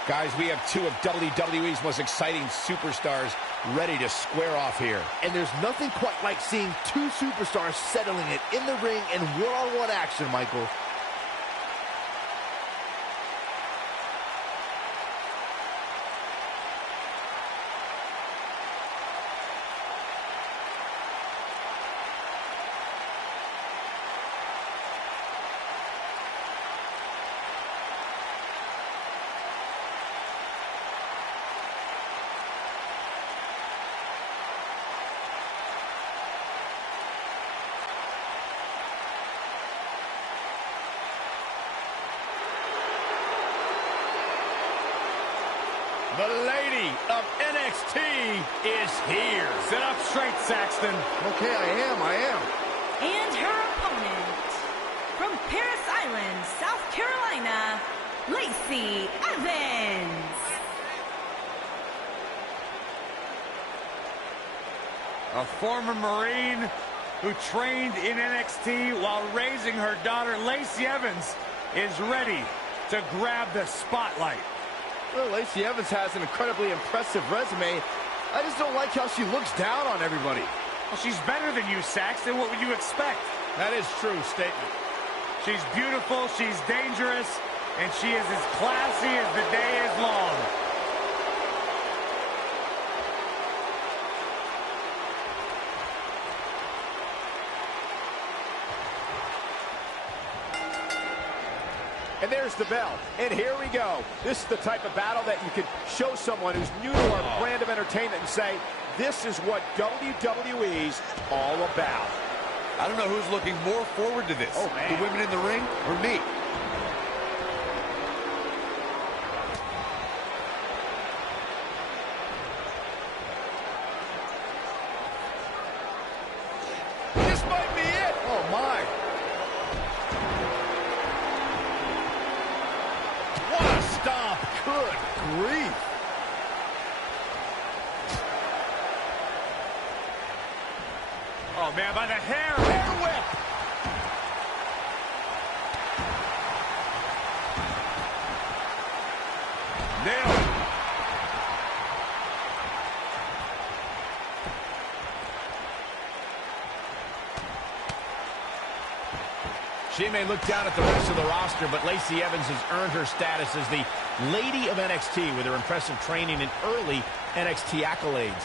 Guys, we have two of WWE's most exciting superstars ready to square off here. And there's nothing quite like seeing two superstars settling it in the ring in one-on-one action, Michael. The lady of NXT is here. Sit up straight, Saxton. Okay, I am. And her opponent, from Paris Island, South Carolina, Lacey Evans. A former Marine who trained in NXT while raising her daughter, Lacey Evans, is ready to grab the spotlight. Well, Lacey Evans has an incredibly impressive resume. I just don't like how she looks down on everybody. Well, she's better than you, Saxton. What would you expect? That is true statement. She's beautiful, she's dangerous, and she is as classy as the day is long. And there's the bell. And here we go. This is the type of battle that you can show someone who's new to our brand of entertainment and say, this is what WWE's all about. I don't know who's looking more forward to this. The women in the ring or me? This might be it. Oh, my. What a stomp. Good grief. Oh, man, by the hair. Hair whip. Nailed it. She may look down at the rest of the roster, but Lacey Evans has earned her status as the Lady of NXT with her impressive training and early NXT accolades.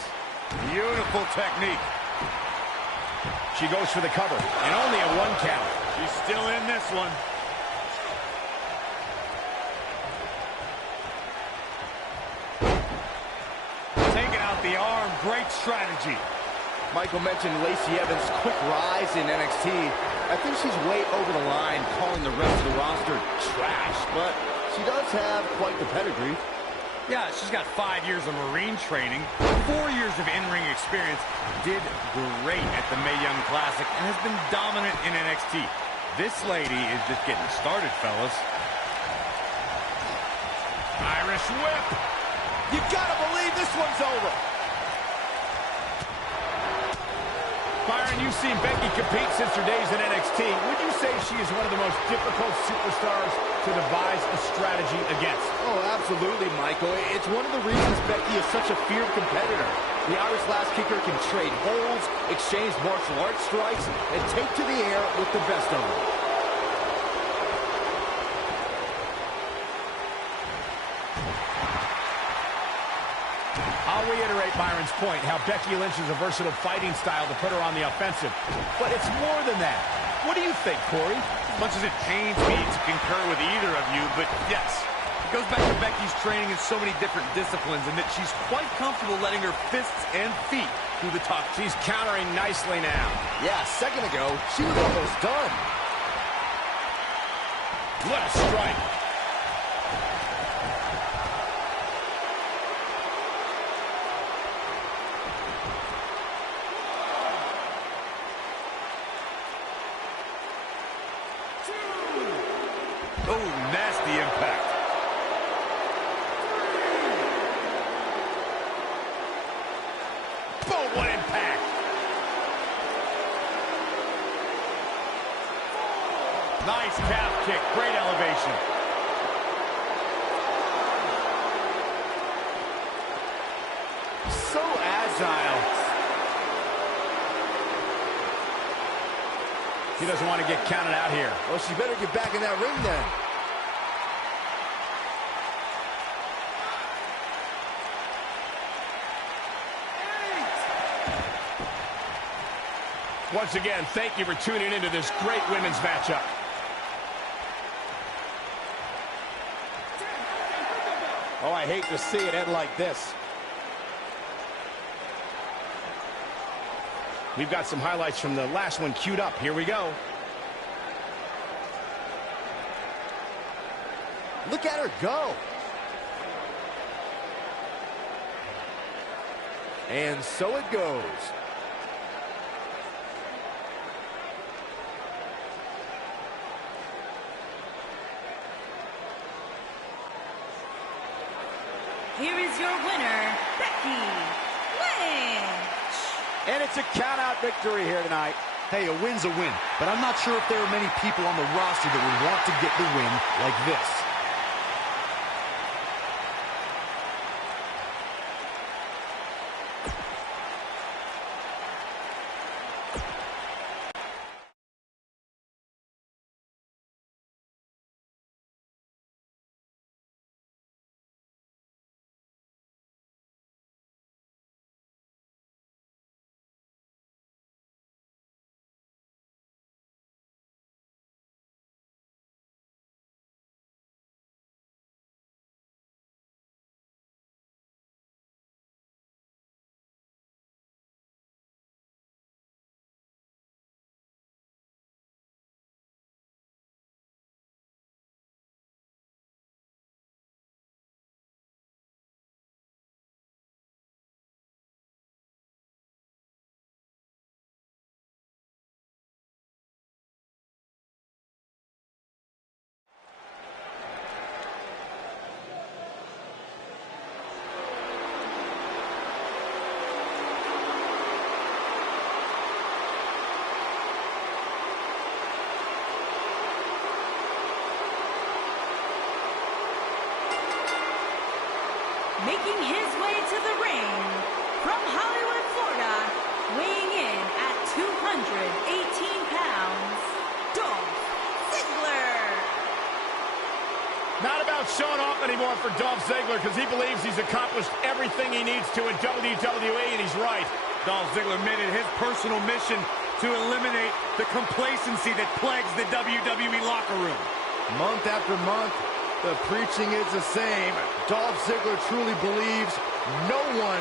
Beautiful technique. She goes for the cover, and only a 1 count. She's still in this one. Taking out the arm, great strategy. Michael mentioned Lacey Evans' quick rise in NXT. I think she's way over the line calling the rest of the roster trash, but she does have quite the pedigree. Yeah, she's got 5 years of Marine training, 4 years of in-ring experience, did great at the Mae Young Classic, and has been dominant in NXT. This lady is just getting started, fellas. Irish whip. You gotta believe this one's over. Byron, you've seen Becky compete since her days in NXT. Would you say she is one of the most difficult superstars to devise a strategy against? Oh, absolutely, Michael. It's one of the reasons Becky is such a feared competitor. The Irish Lass Kicker can trade holds, exchange martial arts strikes, and take to the air with the best of them. I'll reiterate Byron's point, how Becky Lynch is a versatile fighting style to put her on the offensive. But it's more than that. What do you think, Corey? As much as it pains me to concur with either of you, but yes, it goes back to Becky's training in so many different disciplines and that she's quite comfortable letting her fists and feet do the talk. She's countering nicely now. Yeah, a second ago, she was almost done. What a strike. Oh, nasty impact. Boom, what impact. Nice calf kick, great elevation. He doesn't want to get counted out here. Well, she better get back in that ring then. Once again, thank you for tuning into this great women's matchup. Oh, I hate to see it end like this. We've got some highlights from the last one queued up. Here we go. Look at her go. And so it goes. Here is your winner, Becky Lynch. And it's a count-out victory here tonight. Hey, a win's a win, but I'm not sure if there are many people on the roster that would want to get the win like this. Making his way to the ring from Hollywood, Florida, weighing in at 218 pounds, Dolph Ziggler. Not about showing off anymore for Dolph Ziggler because he believes he's accomplished everything he needs to in WWE, and he's right. Dolph Ziggler made it his personal mission to eliminate the complacency that plagues the WWE locker room. Month after month, the preaching is the same. Dolph Ziggler truly believes no one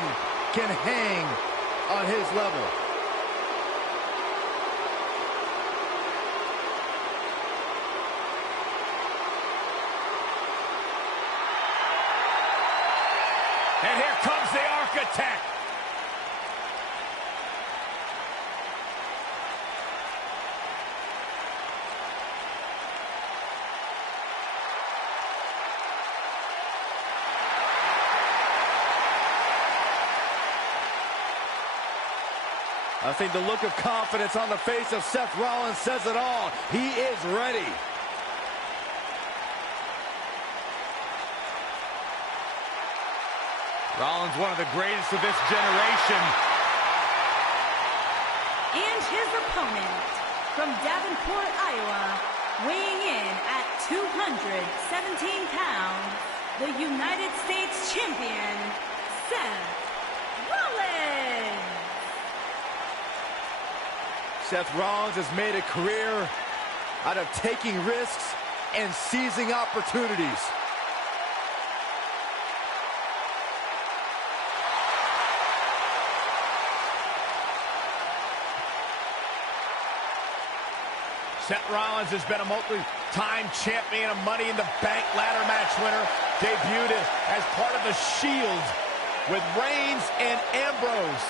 can hang on his level. And here comes the architect. I think the look of confidence on the face of Seth Rollins says it all. He is ready. Rollins, one of the greatest of this generation. And his opponent from Davenport, Iowa, weighing in at 217 pounds, the United States Champion, Seth Rollins. Seth Rollins has made a career out of taking risks and seizing opportunities. Seth Rollins has been a multi-time champion, a Money in the Bank ladder match winner, debuted as part of the Shield with Reigns and Ambrose.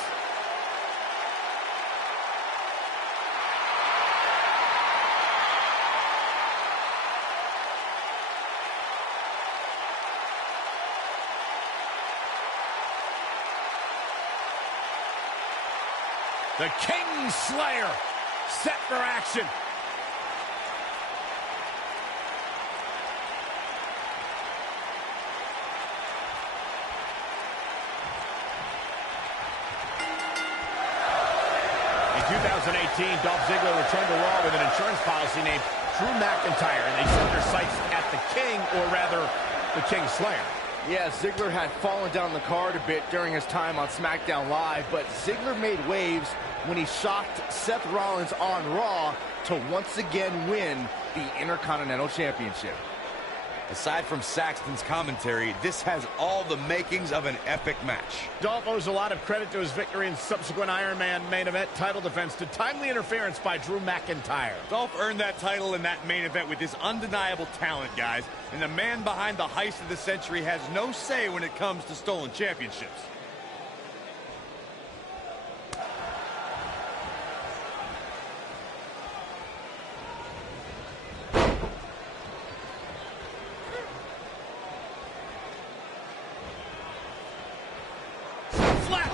The King Slayer set for action. 2018, Dolph Ziggler returned to Raw with an insurance policy named Drew McIntyre, and they set their sights at the King, or rather, the King Slayer. Yeah, Ziggler had fallen down the card a bit during his time on SmackDown Live, but Ziggler made waves when he shocked Seth Rollins on Raw to once again win the Intercontinental Championship. Aside from Saxton's commentary, this has all the makings of an epic match. Dolph owes a lot of credit to his victory and subsequent Iron Man main event title defense to timely interference by Drew McIntyre. Dolph earned that title in that main event with his undeniable talent, guys. And the man behind the heist of the century has no say when it comes to stolen championships.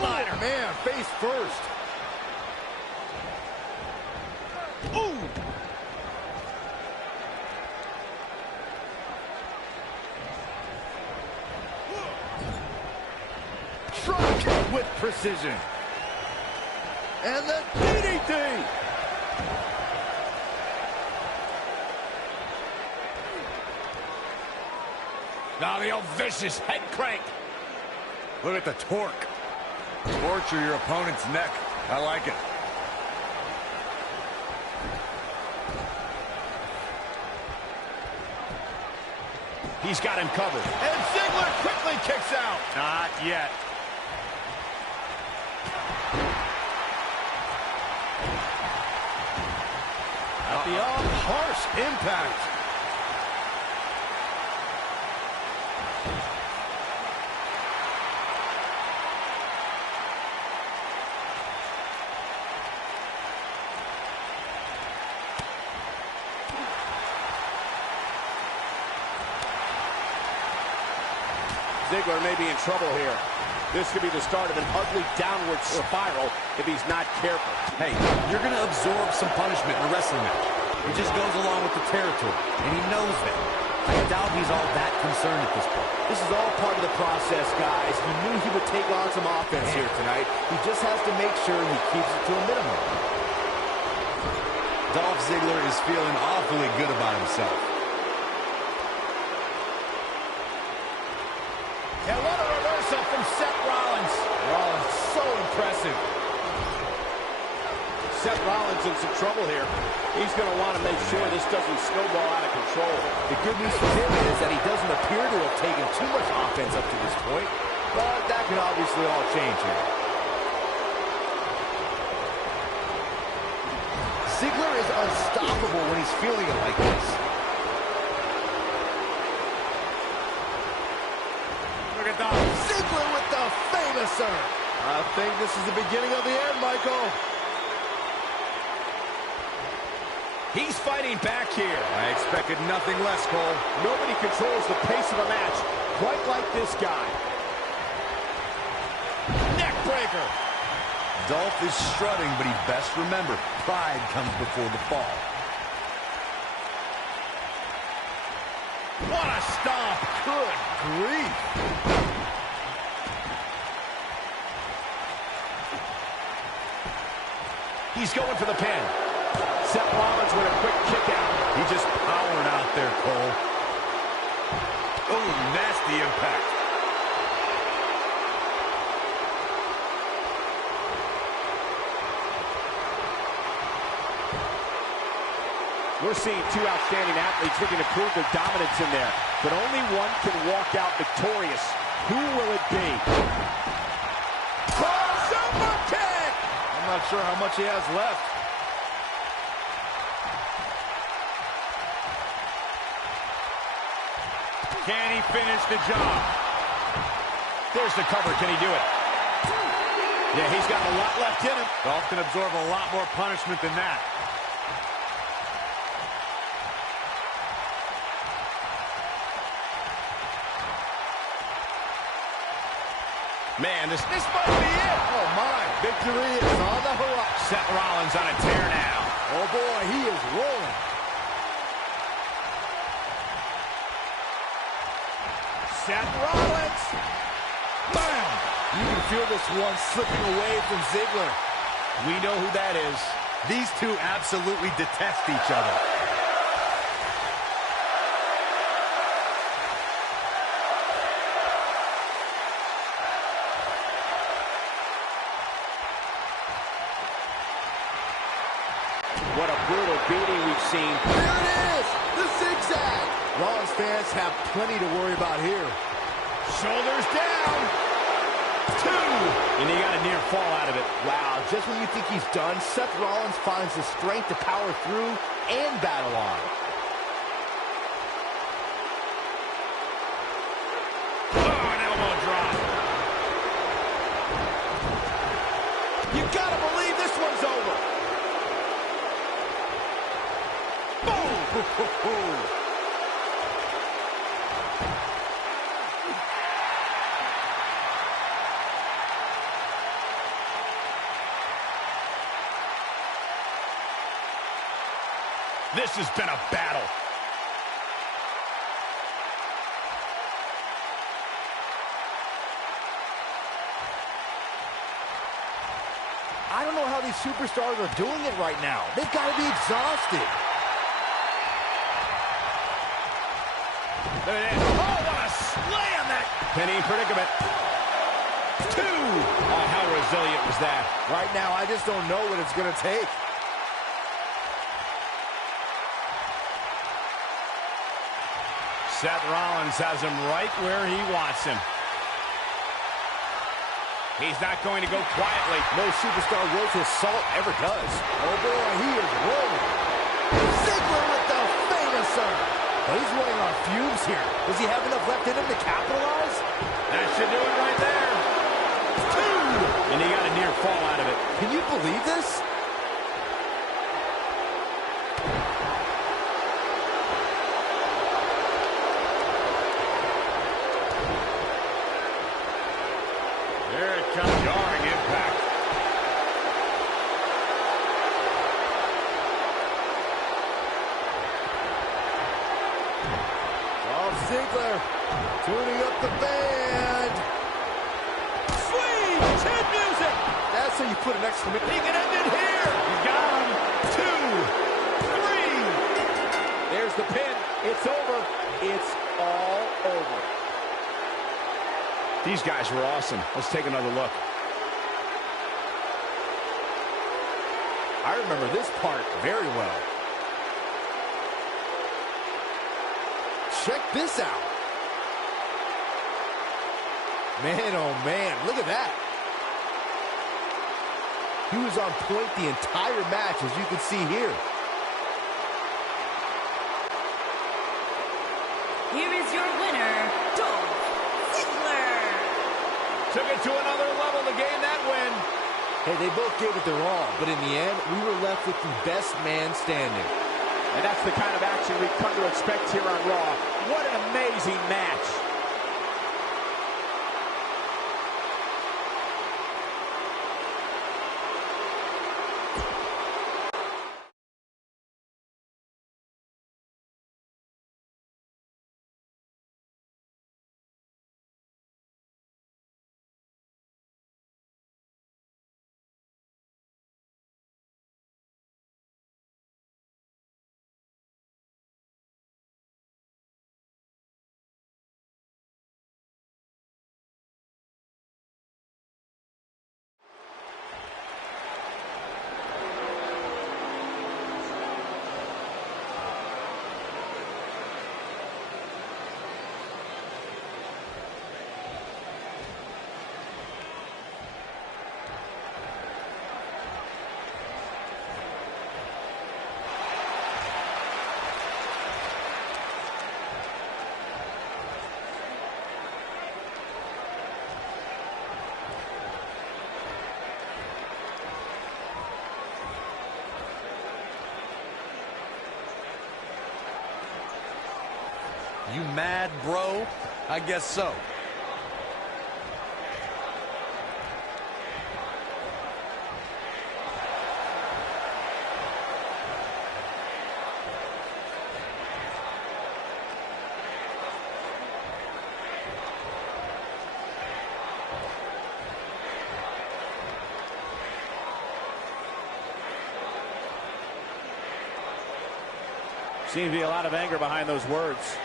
Oh, man, face first. Ooh! Truck with precision. And the DDT. Now the old vicious head crank. Look at the torque. Torture your opponent's neck. I like it. He's got him covered. And Ziggler quickly kicks out. Not yet. At the harsh impact. Ziggler may be in trouble here. This could be the start of an ugly downward spiral if he's not careful. Hey, you're going to absorb some punishment in a wrestling match. It just goes along with the territory, and he knows that. I doubt he's all that concerned at this point. This is all part of the process, guys. He knew he would take on some offense here tonight. He just has to make sure he keeps it to a minimum. Dolph Ziggler is feeling awfully good about himself. And what a reversal from Seth Rollins. Rollins, so impressive. Seth Rollins in some trouble here. He's going to want to make sure this doesn't snowball out of control. The good news for him is that he doesn't appear to have taken too much offense up to this point, but that could obviously all change here. Ziggler is unstoppable when he's feeling it like this. Look at Dolph. Ziggler with the famouser. I think this is the beginning of the end, Michael. He's fighting back here. I expected nothing less, Cole. Nobody controls the pace of a match quite like this guy. Neck breaker. Dolph is strutting, but he best remember, pride comes before the fall. What a stomp. Good grief. He's going for the pin. Seth Rollins with a quick kick out. He just powered out there, Cole. Oh, nasty impact. We're seeing two outstanding athletes looking to prove their dominance in there. But only one can walk out victorious. Who will it be? Crossover kick! I'm not sure how much he has left. Can he finish the job? There's the cover. Can he do it? Yeah, he's got a lot left in him. Dolph can absorb a lot more punishment than that. Man, this might be it. Oh, my. Victory is on the horizon. Seth Rollins on a tear now. Oh, boy, he is rolling. Seth Rollins. Bam! You can feel this one slipping away from Ziggler. We know who that is. These two absolutely detest each other. What a brutal beating we've seen. There it is! The zigzag! Rollins fans have plenty to worry about here. Shoulders down. 2. And he got a near fall out of it. Wow, just when you think he's done, Seth Rollins finds the strength to power through and battle on. Oh, an elbow drop. You gotta believe this one's over. Boom! This has been a battle. I don't know how these superstars are doing it right now. They've got to be exhausted. There it is. Oh, what a slam that. Penny predicament. 2. Oh, how resilient was that? Right now, I just don't know what it's going to take. Seth Rollins has him right where he wants him. He's not going to go quietly. No superstar worth his salt ever does. Oh boy, he is rolling. Ziggler with the famouser. Well, he's running on fumes here. Does he have enough left in him to capitalize? That should do it right there. 2. And he got a near fall out of it. Can you believe this? There it comes. Jarring impact. Ziggler tuning up the band. Sweet chin music. That's how you put an exclamation. He can end it here. He's got him. 2, 3. There's the pin. It's over. It's all over. These guys were awesome. Let's take another look. I remember this part very well. Check this out. Man, oh man, look at that. He was on point the entire match, as you can see here. Here is your winner, Dolph Ziggler. Took it to another level to gain that win. Hey, they both gave it their all, but in the end, we were left with the best man standing. And that's the kind of action we've come to expect here on Raw. What an amazing match. You mad, bro? I guess so. Seems to be a lot of anger behind those words.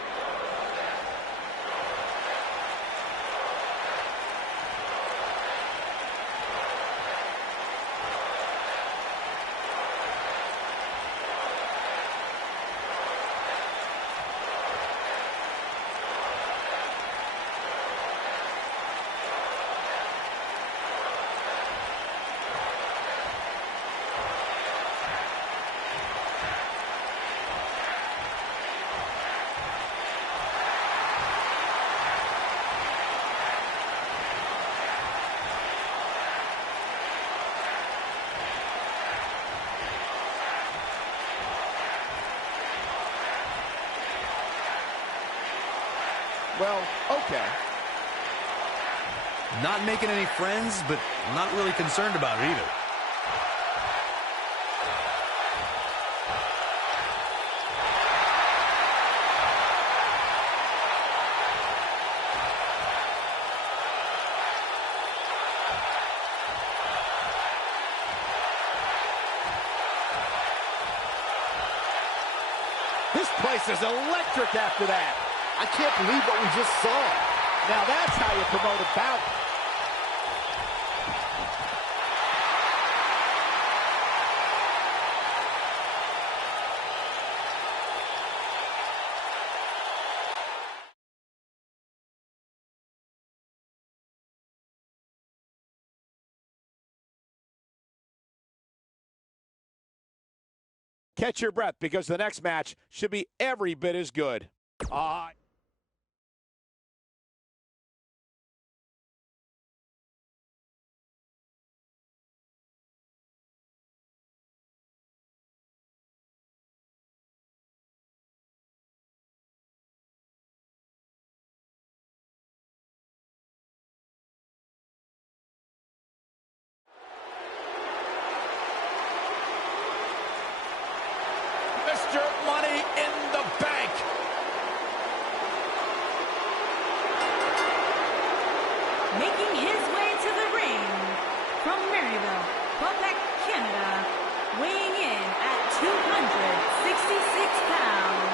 Well, okay. Not making any friends, but not really concerned about it either. This place is electric after that. I can't believe what we just saw. Now that's how you promote a bout. Catch your breath, because the next match should be every bit as good. Mr. Money in the Bank. Making his way to the ring from Maryville, Quebec, Canada, weighing in at 266 pounds,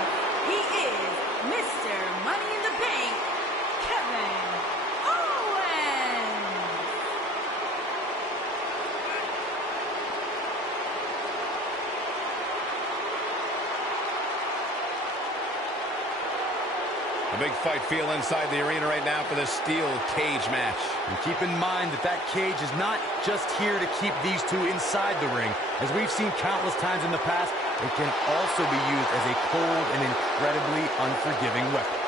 he is Mr. Money in the Bank, Kevin Owens. A big fight feel inside the arena right now for this steel cage match. And keep in mind that that cage is not just here to keep these two inside the ring. As we've seen countless times in the past, it can also be used as a cold and incredibly unforgiving weapon.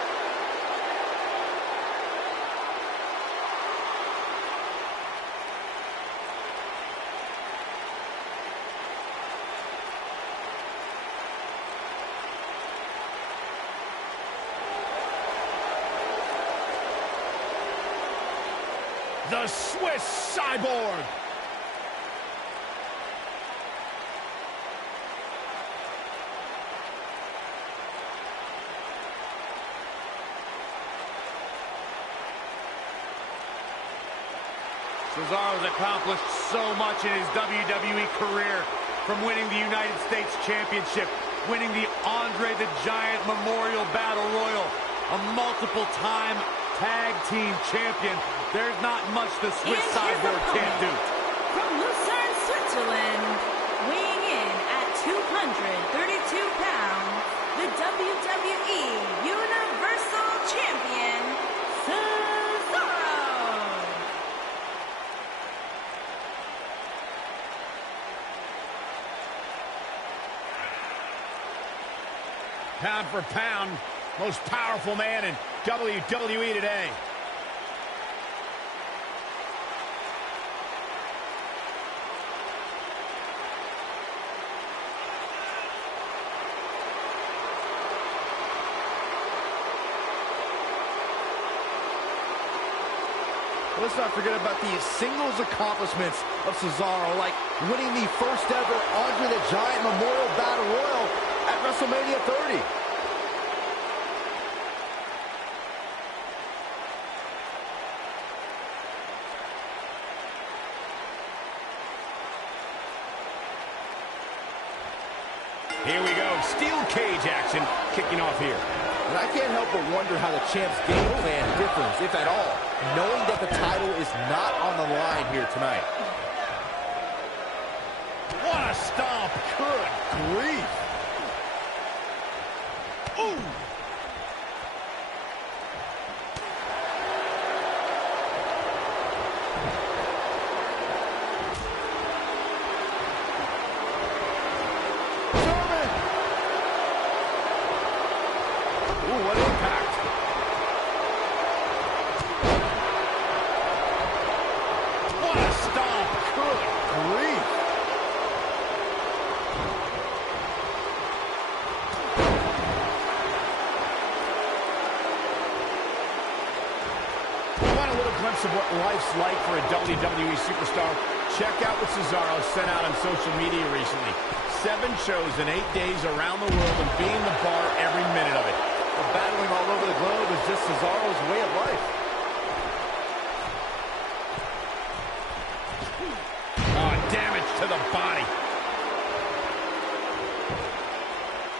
The Swiss Cyborg. Cesaro's accomplished so much in his WWE career, from winning the United States Championship, winning the Andre the Giant Memorial Battle Royal, a multiple-time tag team champion. There's not much the Swiss Cyborg can't do. From Lucerne, Switzerland, weighing in at 232 pounds, the WWE Universal Champion, Cesaro. Pound for pound, most powerful man in WWE today. Let's not forget about the singles accomplishments of Cesaro, like winning the first ever Andre the Giant Memorial Battle Royal at WrestleMania 30. Here we go. Steel cage action kicking off here. And I can't help but wonder how the champ's game plan differs, if at all, knowing that the title is not on the line here tonight. What a stomp. Good grief. Ooh. What impact. What a stomp. Good grief. Want a little glimpse of what life's like for a WWE superstar? Check out what Cesaro sent out on social media recently. 7 shows in 8 days around the world and being the bar every minute of it. Well, battling all over the globe is just Cesaro's way of life. Oh, damage to the body.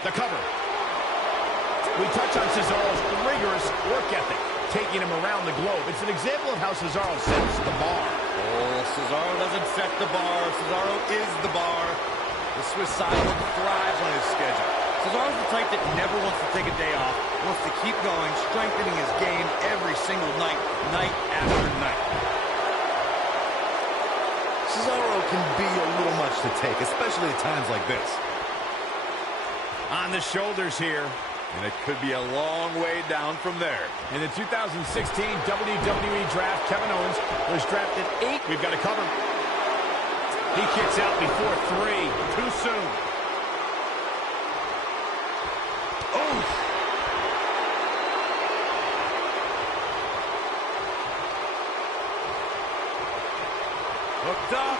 The cover. We touch on Cesaro's rigorous work ethic, taking him around the globe. It's an example of how Cesaro sets the bar. Oh, Cesaro doesn't set the bar. Cesaro is the bar. The Swiss cyborg thrives on his schedule. Cesaro's the type that never wants to take a day off, wants to keep going, strengthening his game every single night, night after night. Cesaro can be a little much to take, especially at times like this. On the shoulders here. And it could be a long way down from there. In the 2016 WWE Draft, Kevin Owens was drafted 8. We've got to cover. He kicks out before 3. Too soon. Oh! Hooked up.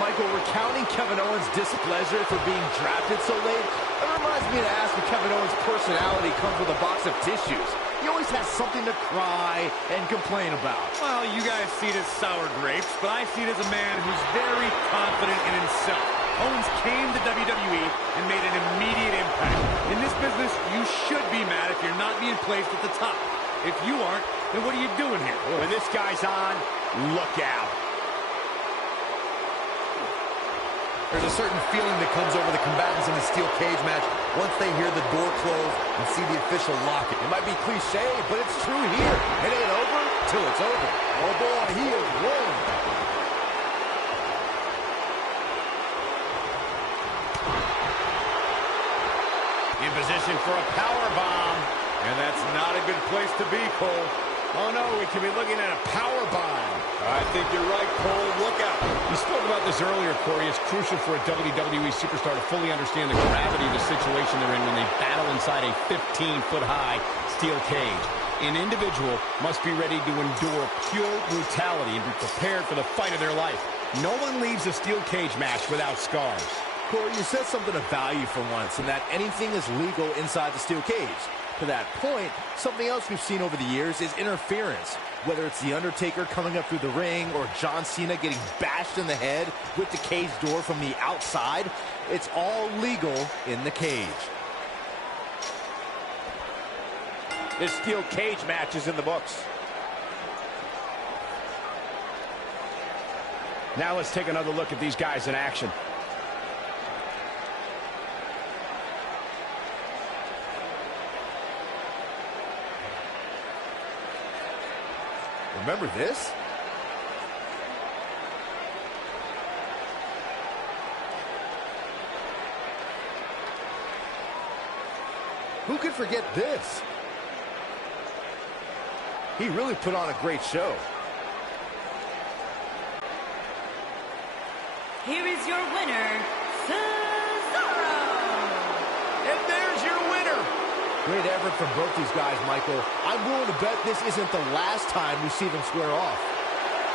Michael, recounting Kevin Owens' displeasure for being drafted so late, it reminds me to ask if Kevin Owens' personality comes with a box of tissues. He always has something to cry and complain about. Well, you guys see it as sour grapes, but I see it as a man who's very confident in himself. Owens came to WWE and made an immediate impact. In this business, you should be mad if you're not being placed at the top. If you aren't, then what are you doing here? When this guy's on, look out. There's a certain feeling that comes over the combatants in a steel cage match once they hear the door close and see the official lock it. It might be cliche, but it's true here. It ain't over till it's over. Oh boy, he is rolling. In position for a power bomb. And that's not a good place to be, Cole. Oh no, we could be looking at a power bomb. I think you're right, Cole. Look out. We spoke about this earlier, Corey. It's crucial for a WWE superstar to fully understand the gravity of the situation they're in when they battle inside a 15-foot-high steel cage. An individual must be ready to endure pure brutality and be prepared for the fight of their life. No one leaves a steel cage match without scars. Corey, you said something of value for once, and that anything is legal inside the steel cage. To that point, something else we've seen over the years is interference. Whether it's The Undertaker coming up through the ring or John Cena getting bashed in the head with the cage door from the outside, it's all legal in the cage. This steel cage match is in the books. Now let's take another look at these guys in action. Remember this? Who could forget this? He really put on a great show. Here is your winner, Cesaro. And there's your winner. Great effort from both these guys, Michael. I'm willing to bet this isn't the last time we see them square off.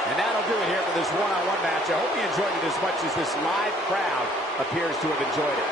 And that'll do it here for this one-on-one match. I hope you enjoyed it as much as this live crowd appears to have enjoyed it.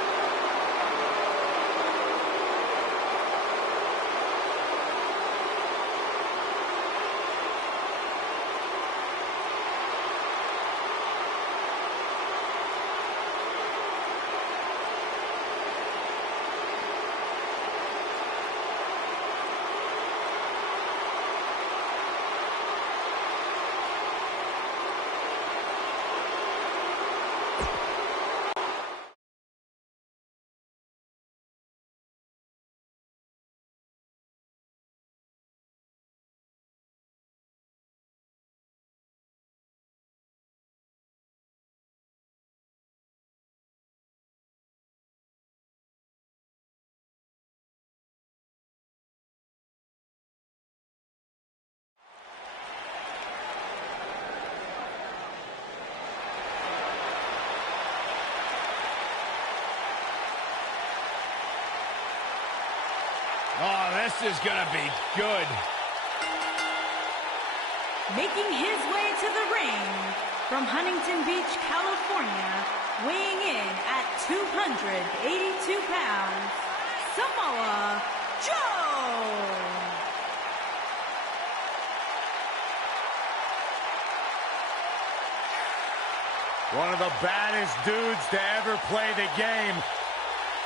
This is gonna be good. Making his way to the ring from Huntington Beach, California, weighing in at 282 pounds, Samoa Joe! One of the baddest dudes to ever play the game.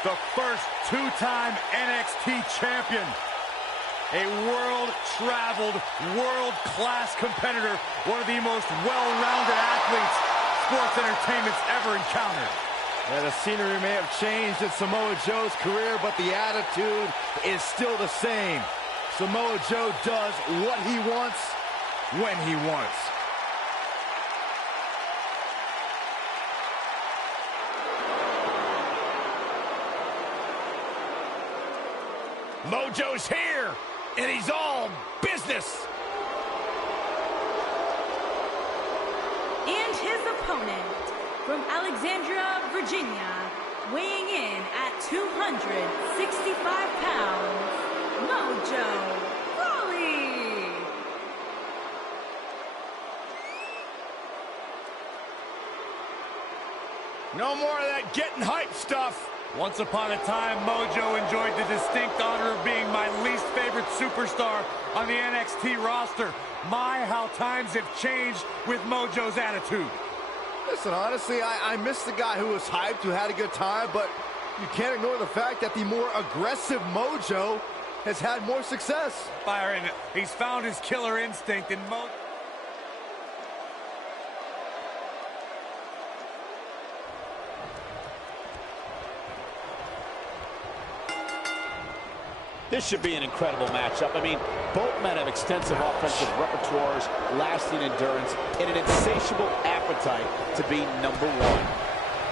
The first two-time NXT champion. A world-traveled, world-class competitor. One of the most well-rounded athletes sports entertainment's ever encountered. Yeah, the scenery may have changed in Samoa Joe's career, but the attitude is still the same. Samoa Joe does what he wants, when he wants. Mojo's here, and he's all business. And his opponent from Alexandria, Virginia, weighing in at 265 pounds, Mojo Rawley. No more of that getting hype stuff. Once upon a time, Mojo enjoyed the distinct honor of being my least favorite superstar on the NXT roster. My, how times have changed with Mojo's attitude. Listen, honestly, I miss the guy who was hyped, who had a good time, but you can't ignore the fact that the more aggressive Mojo has had more success. Byron, he's found his killer instinct in Mojo. This should be an incredible matchup. I mean, both men have extensive offensive repertoires, lasting endurance, and an insatiable appetite to be number one.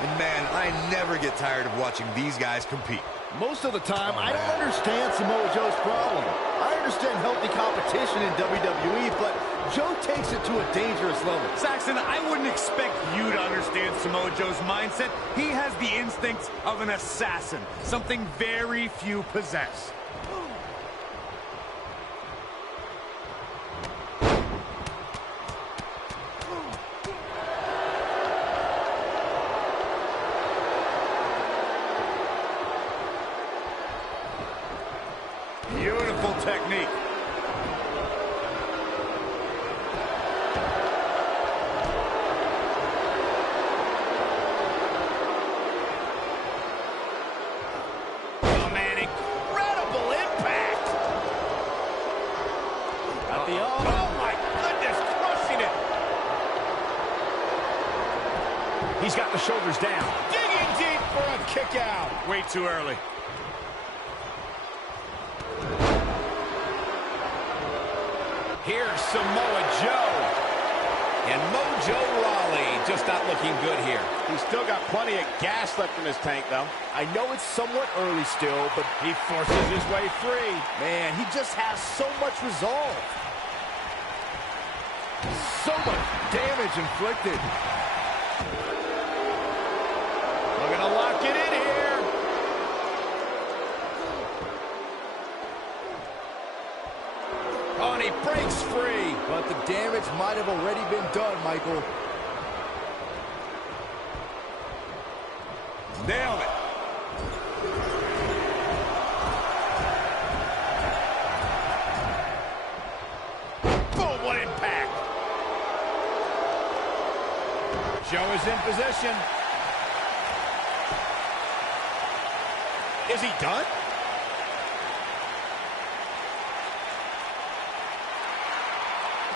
And man, I never get tired of watching these guys compete. Most of the time, I don't understand Samoa Joe's problem. I understand healthy competition in WWE, but Joe takes it to a dangerous level. Saxon, I wouldn't expect you to understand Samoa Joe's mindset. He has the instincts of an assassin, something very few possess. Beautiful technique. Oh, man, incredible impact. Got the oh, my goodness, crushing it. He's got the shoulders down. Digging deep for a kick out. Way too early. Here's Samoa Joe. And Mojo Rawley just not looking good here. He's still got plenty of gas left in his tank, though. I know it's somewhat early still, but He forces his way free. man, he just has so much resolve. So much damage inflicted. Looking to lock it in here. Oh, and he breaks free. But the damage might have already been done, Michael. Nailed it. Boom, what impact. Joe is in position. Is he done?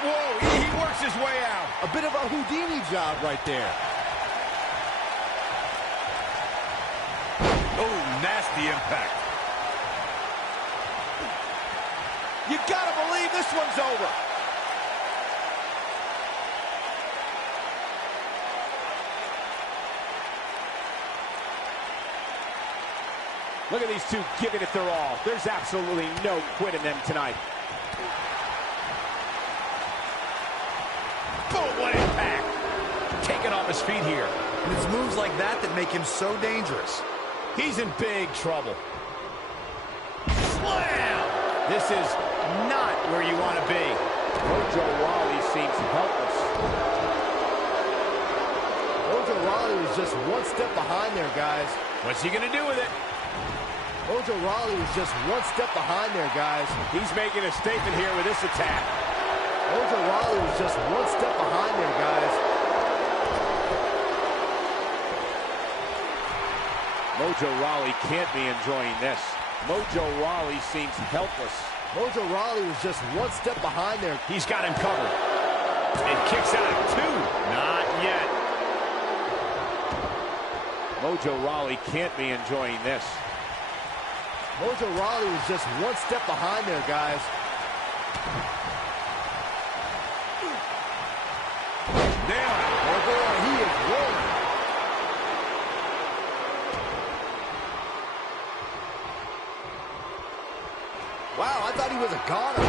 Whoa, he works his way out. A bit of a Houdini job right there. Oh, nasty impact. You gotta believe this one's over. Look at these two giving it their all. There's absolutely no quit in them tonight. Boom, what impact. Taken off his feet here. And it's moves like that that make him so dangerous. He's in big trouble. Slam! This is not where you want to be. Mojo Rawley seems helpless. Mojo Rawley was just one step behind there, guys. What's he going to do with it? Mojo Rawley was just one step behind there, guys. He's making a statement here with this attack. Mojo Rawley was just one step behind there, guys. Mojo Rawley can't be enjoying this. Mojo Rawley seems helpless. Mojo Rawley was just one step behind there. He's got him covered. And kicks out at 2. Not yet. Mojo Rawley can't be enjoying this. Mojo Rawley was just one step behind there, guys. Nailed it. Oh boy, he is rolling. Wow, I thought he was a goner.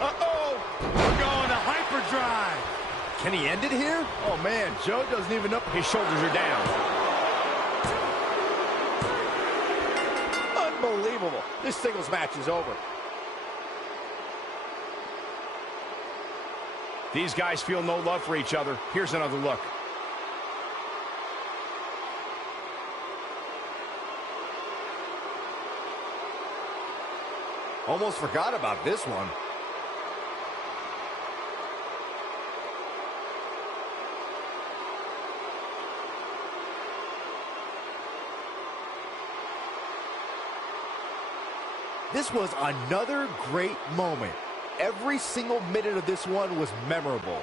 Uh-oh! We're going to hyperdrive. Can he end it here? Oh man, Joe doesn't even know. His shoulders are down. Unbelievable. This singles match is over. These guys feel no love for each other. Here's another look. Almost forgot about this one. This was another great moment. Every single minute of this one was memorable.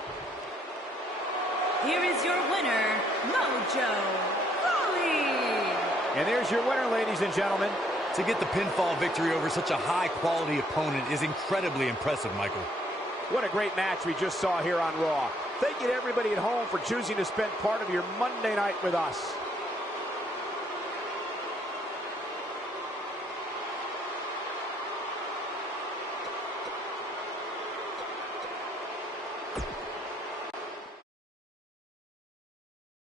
Here is your winner, Mojo Rawley. And there's your winner, ladies and gentlemen. To get the pinfall victory over such a high-quality opponent is incredibly impressive, Michael. What a great match we just saw here on Raw. Thank you to everybody at home for choosing to spend part of your Monday night with us.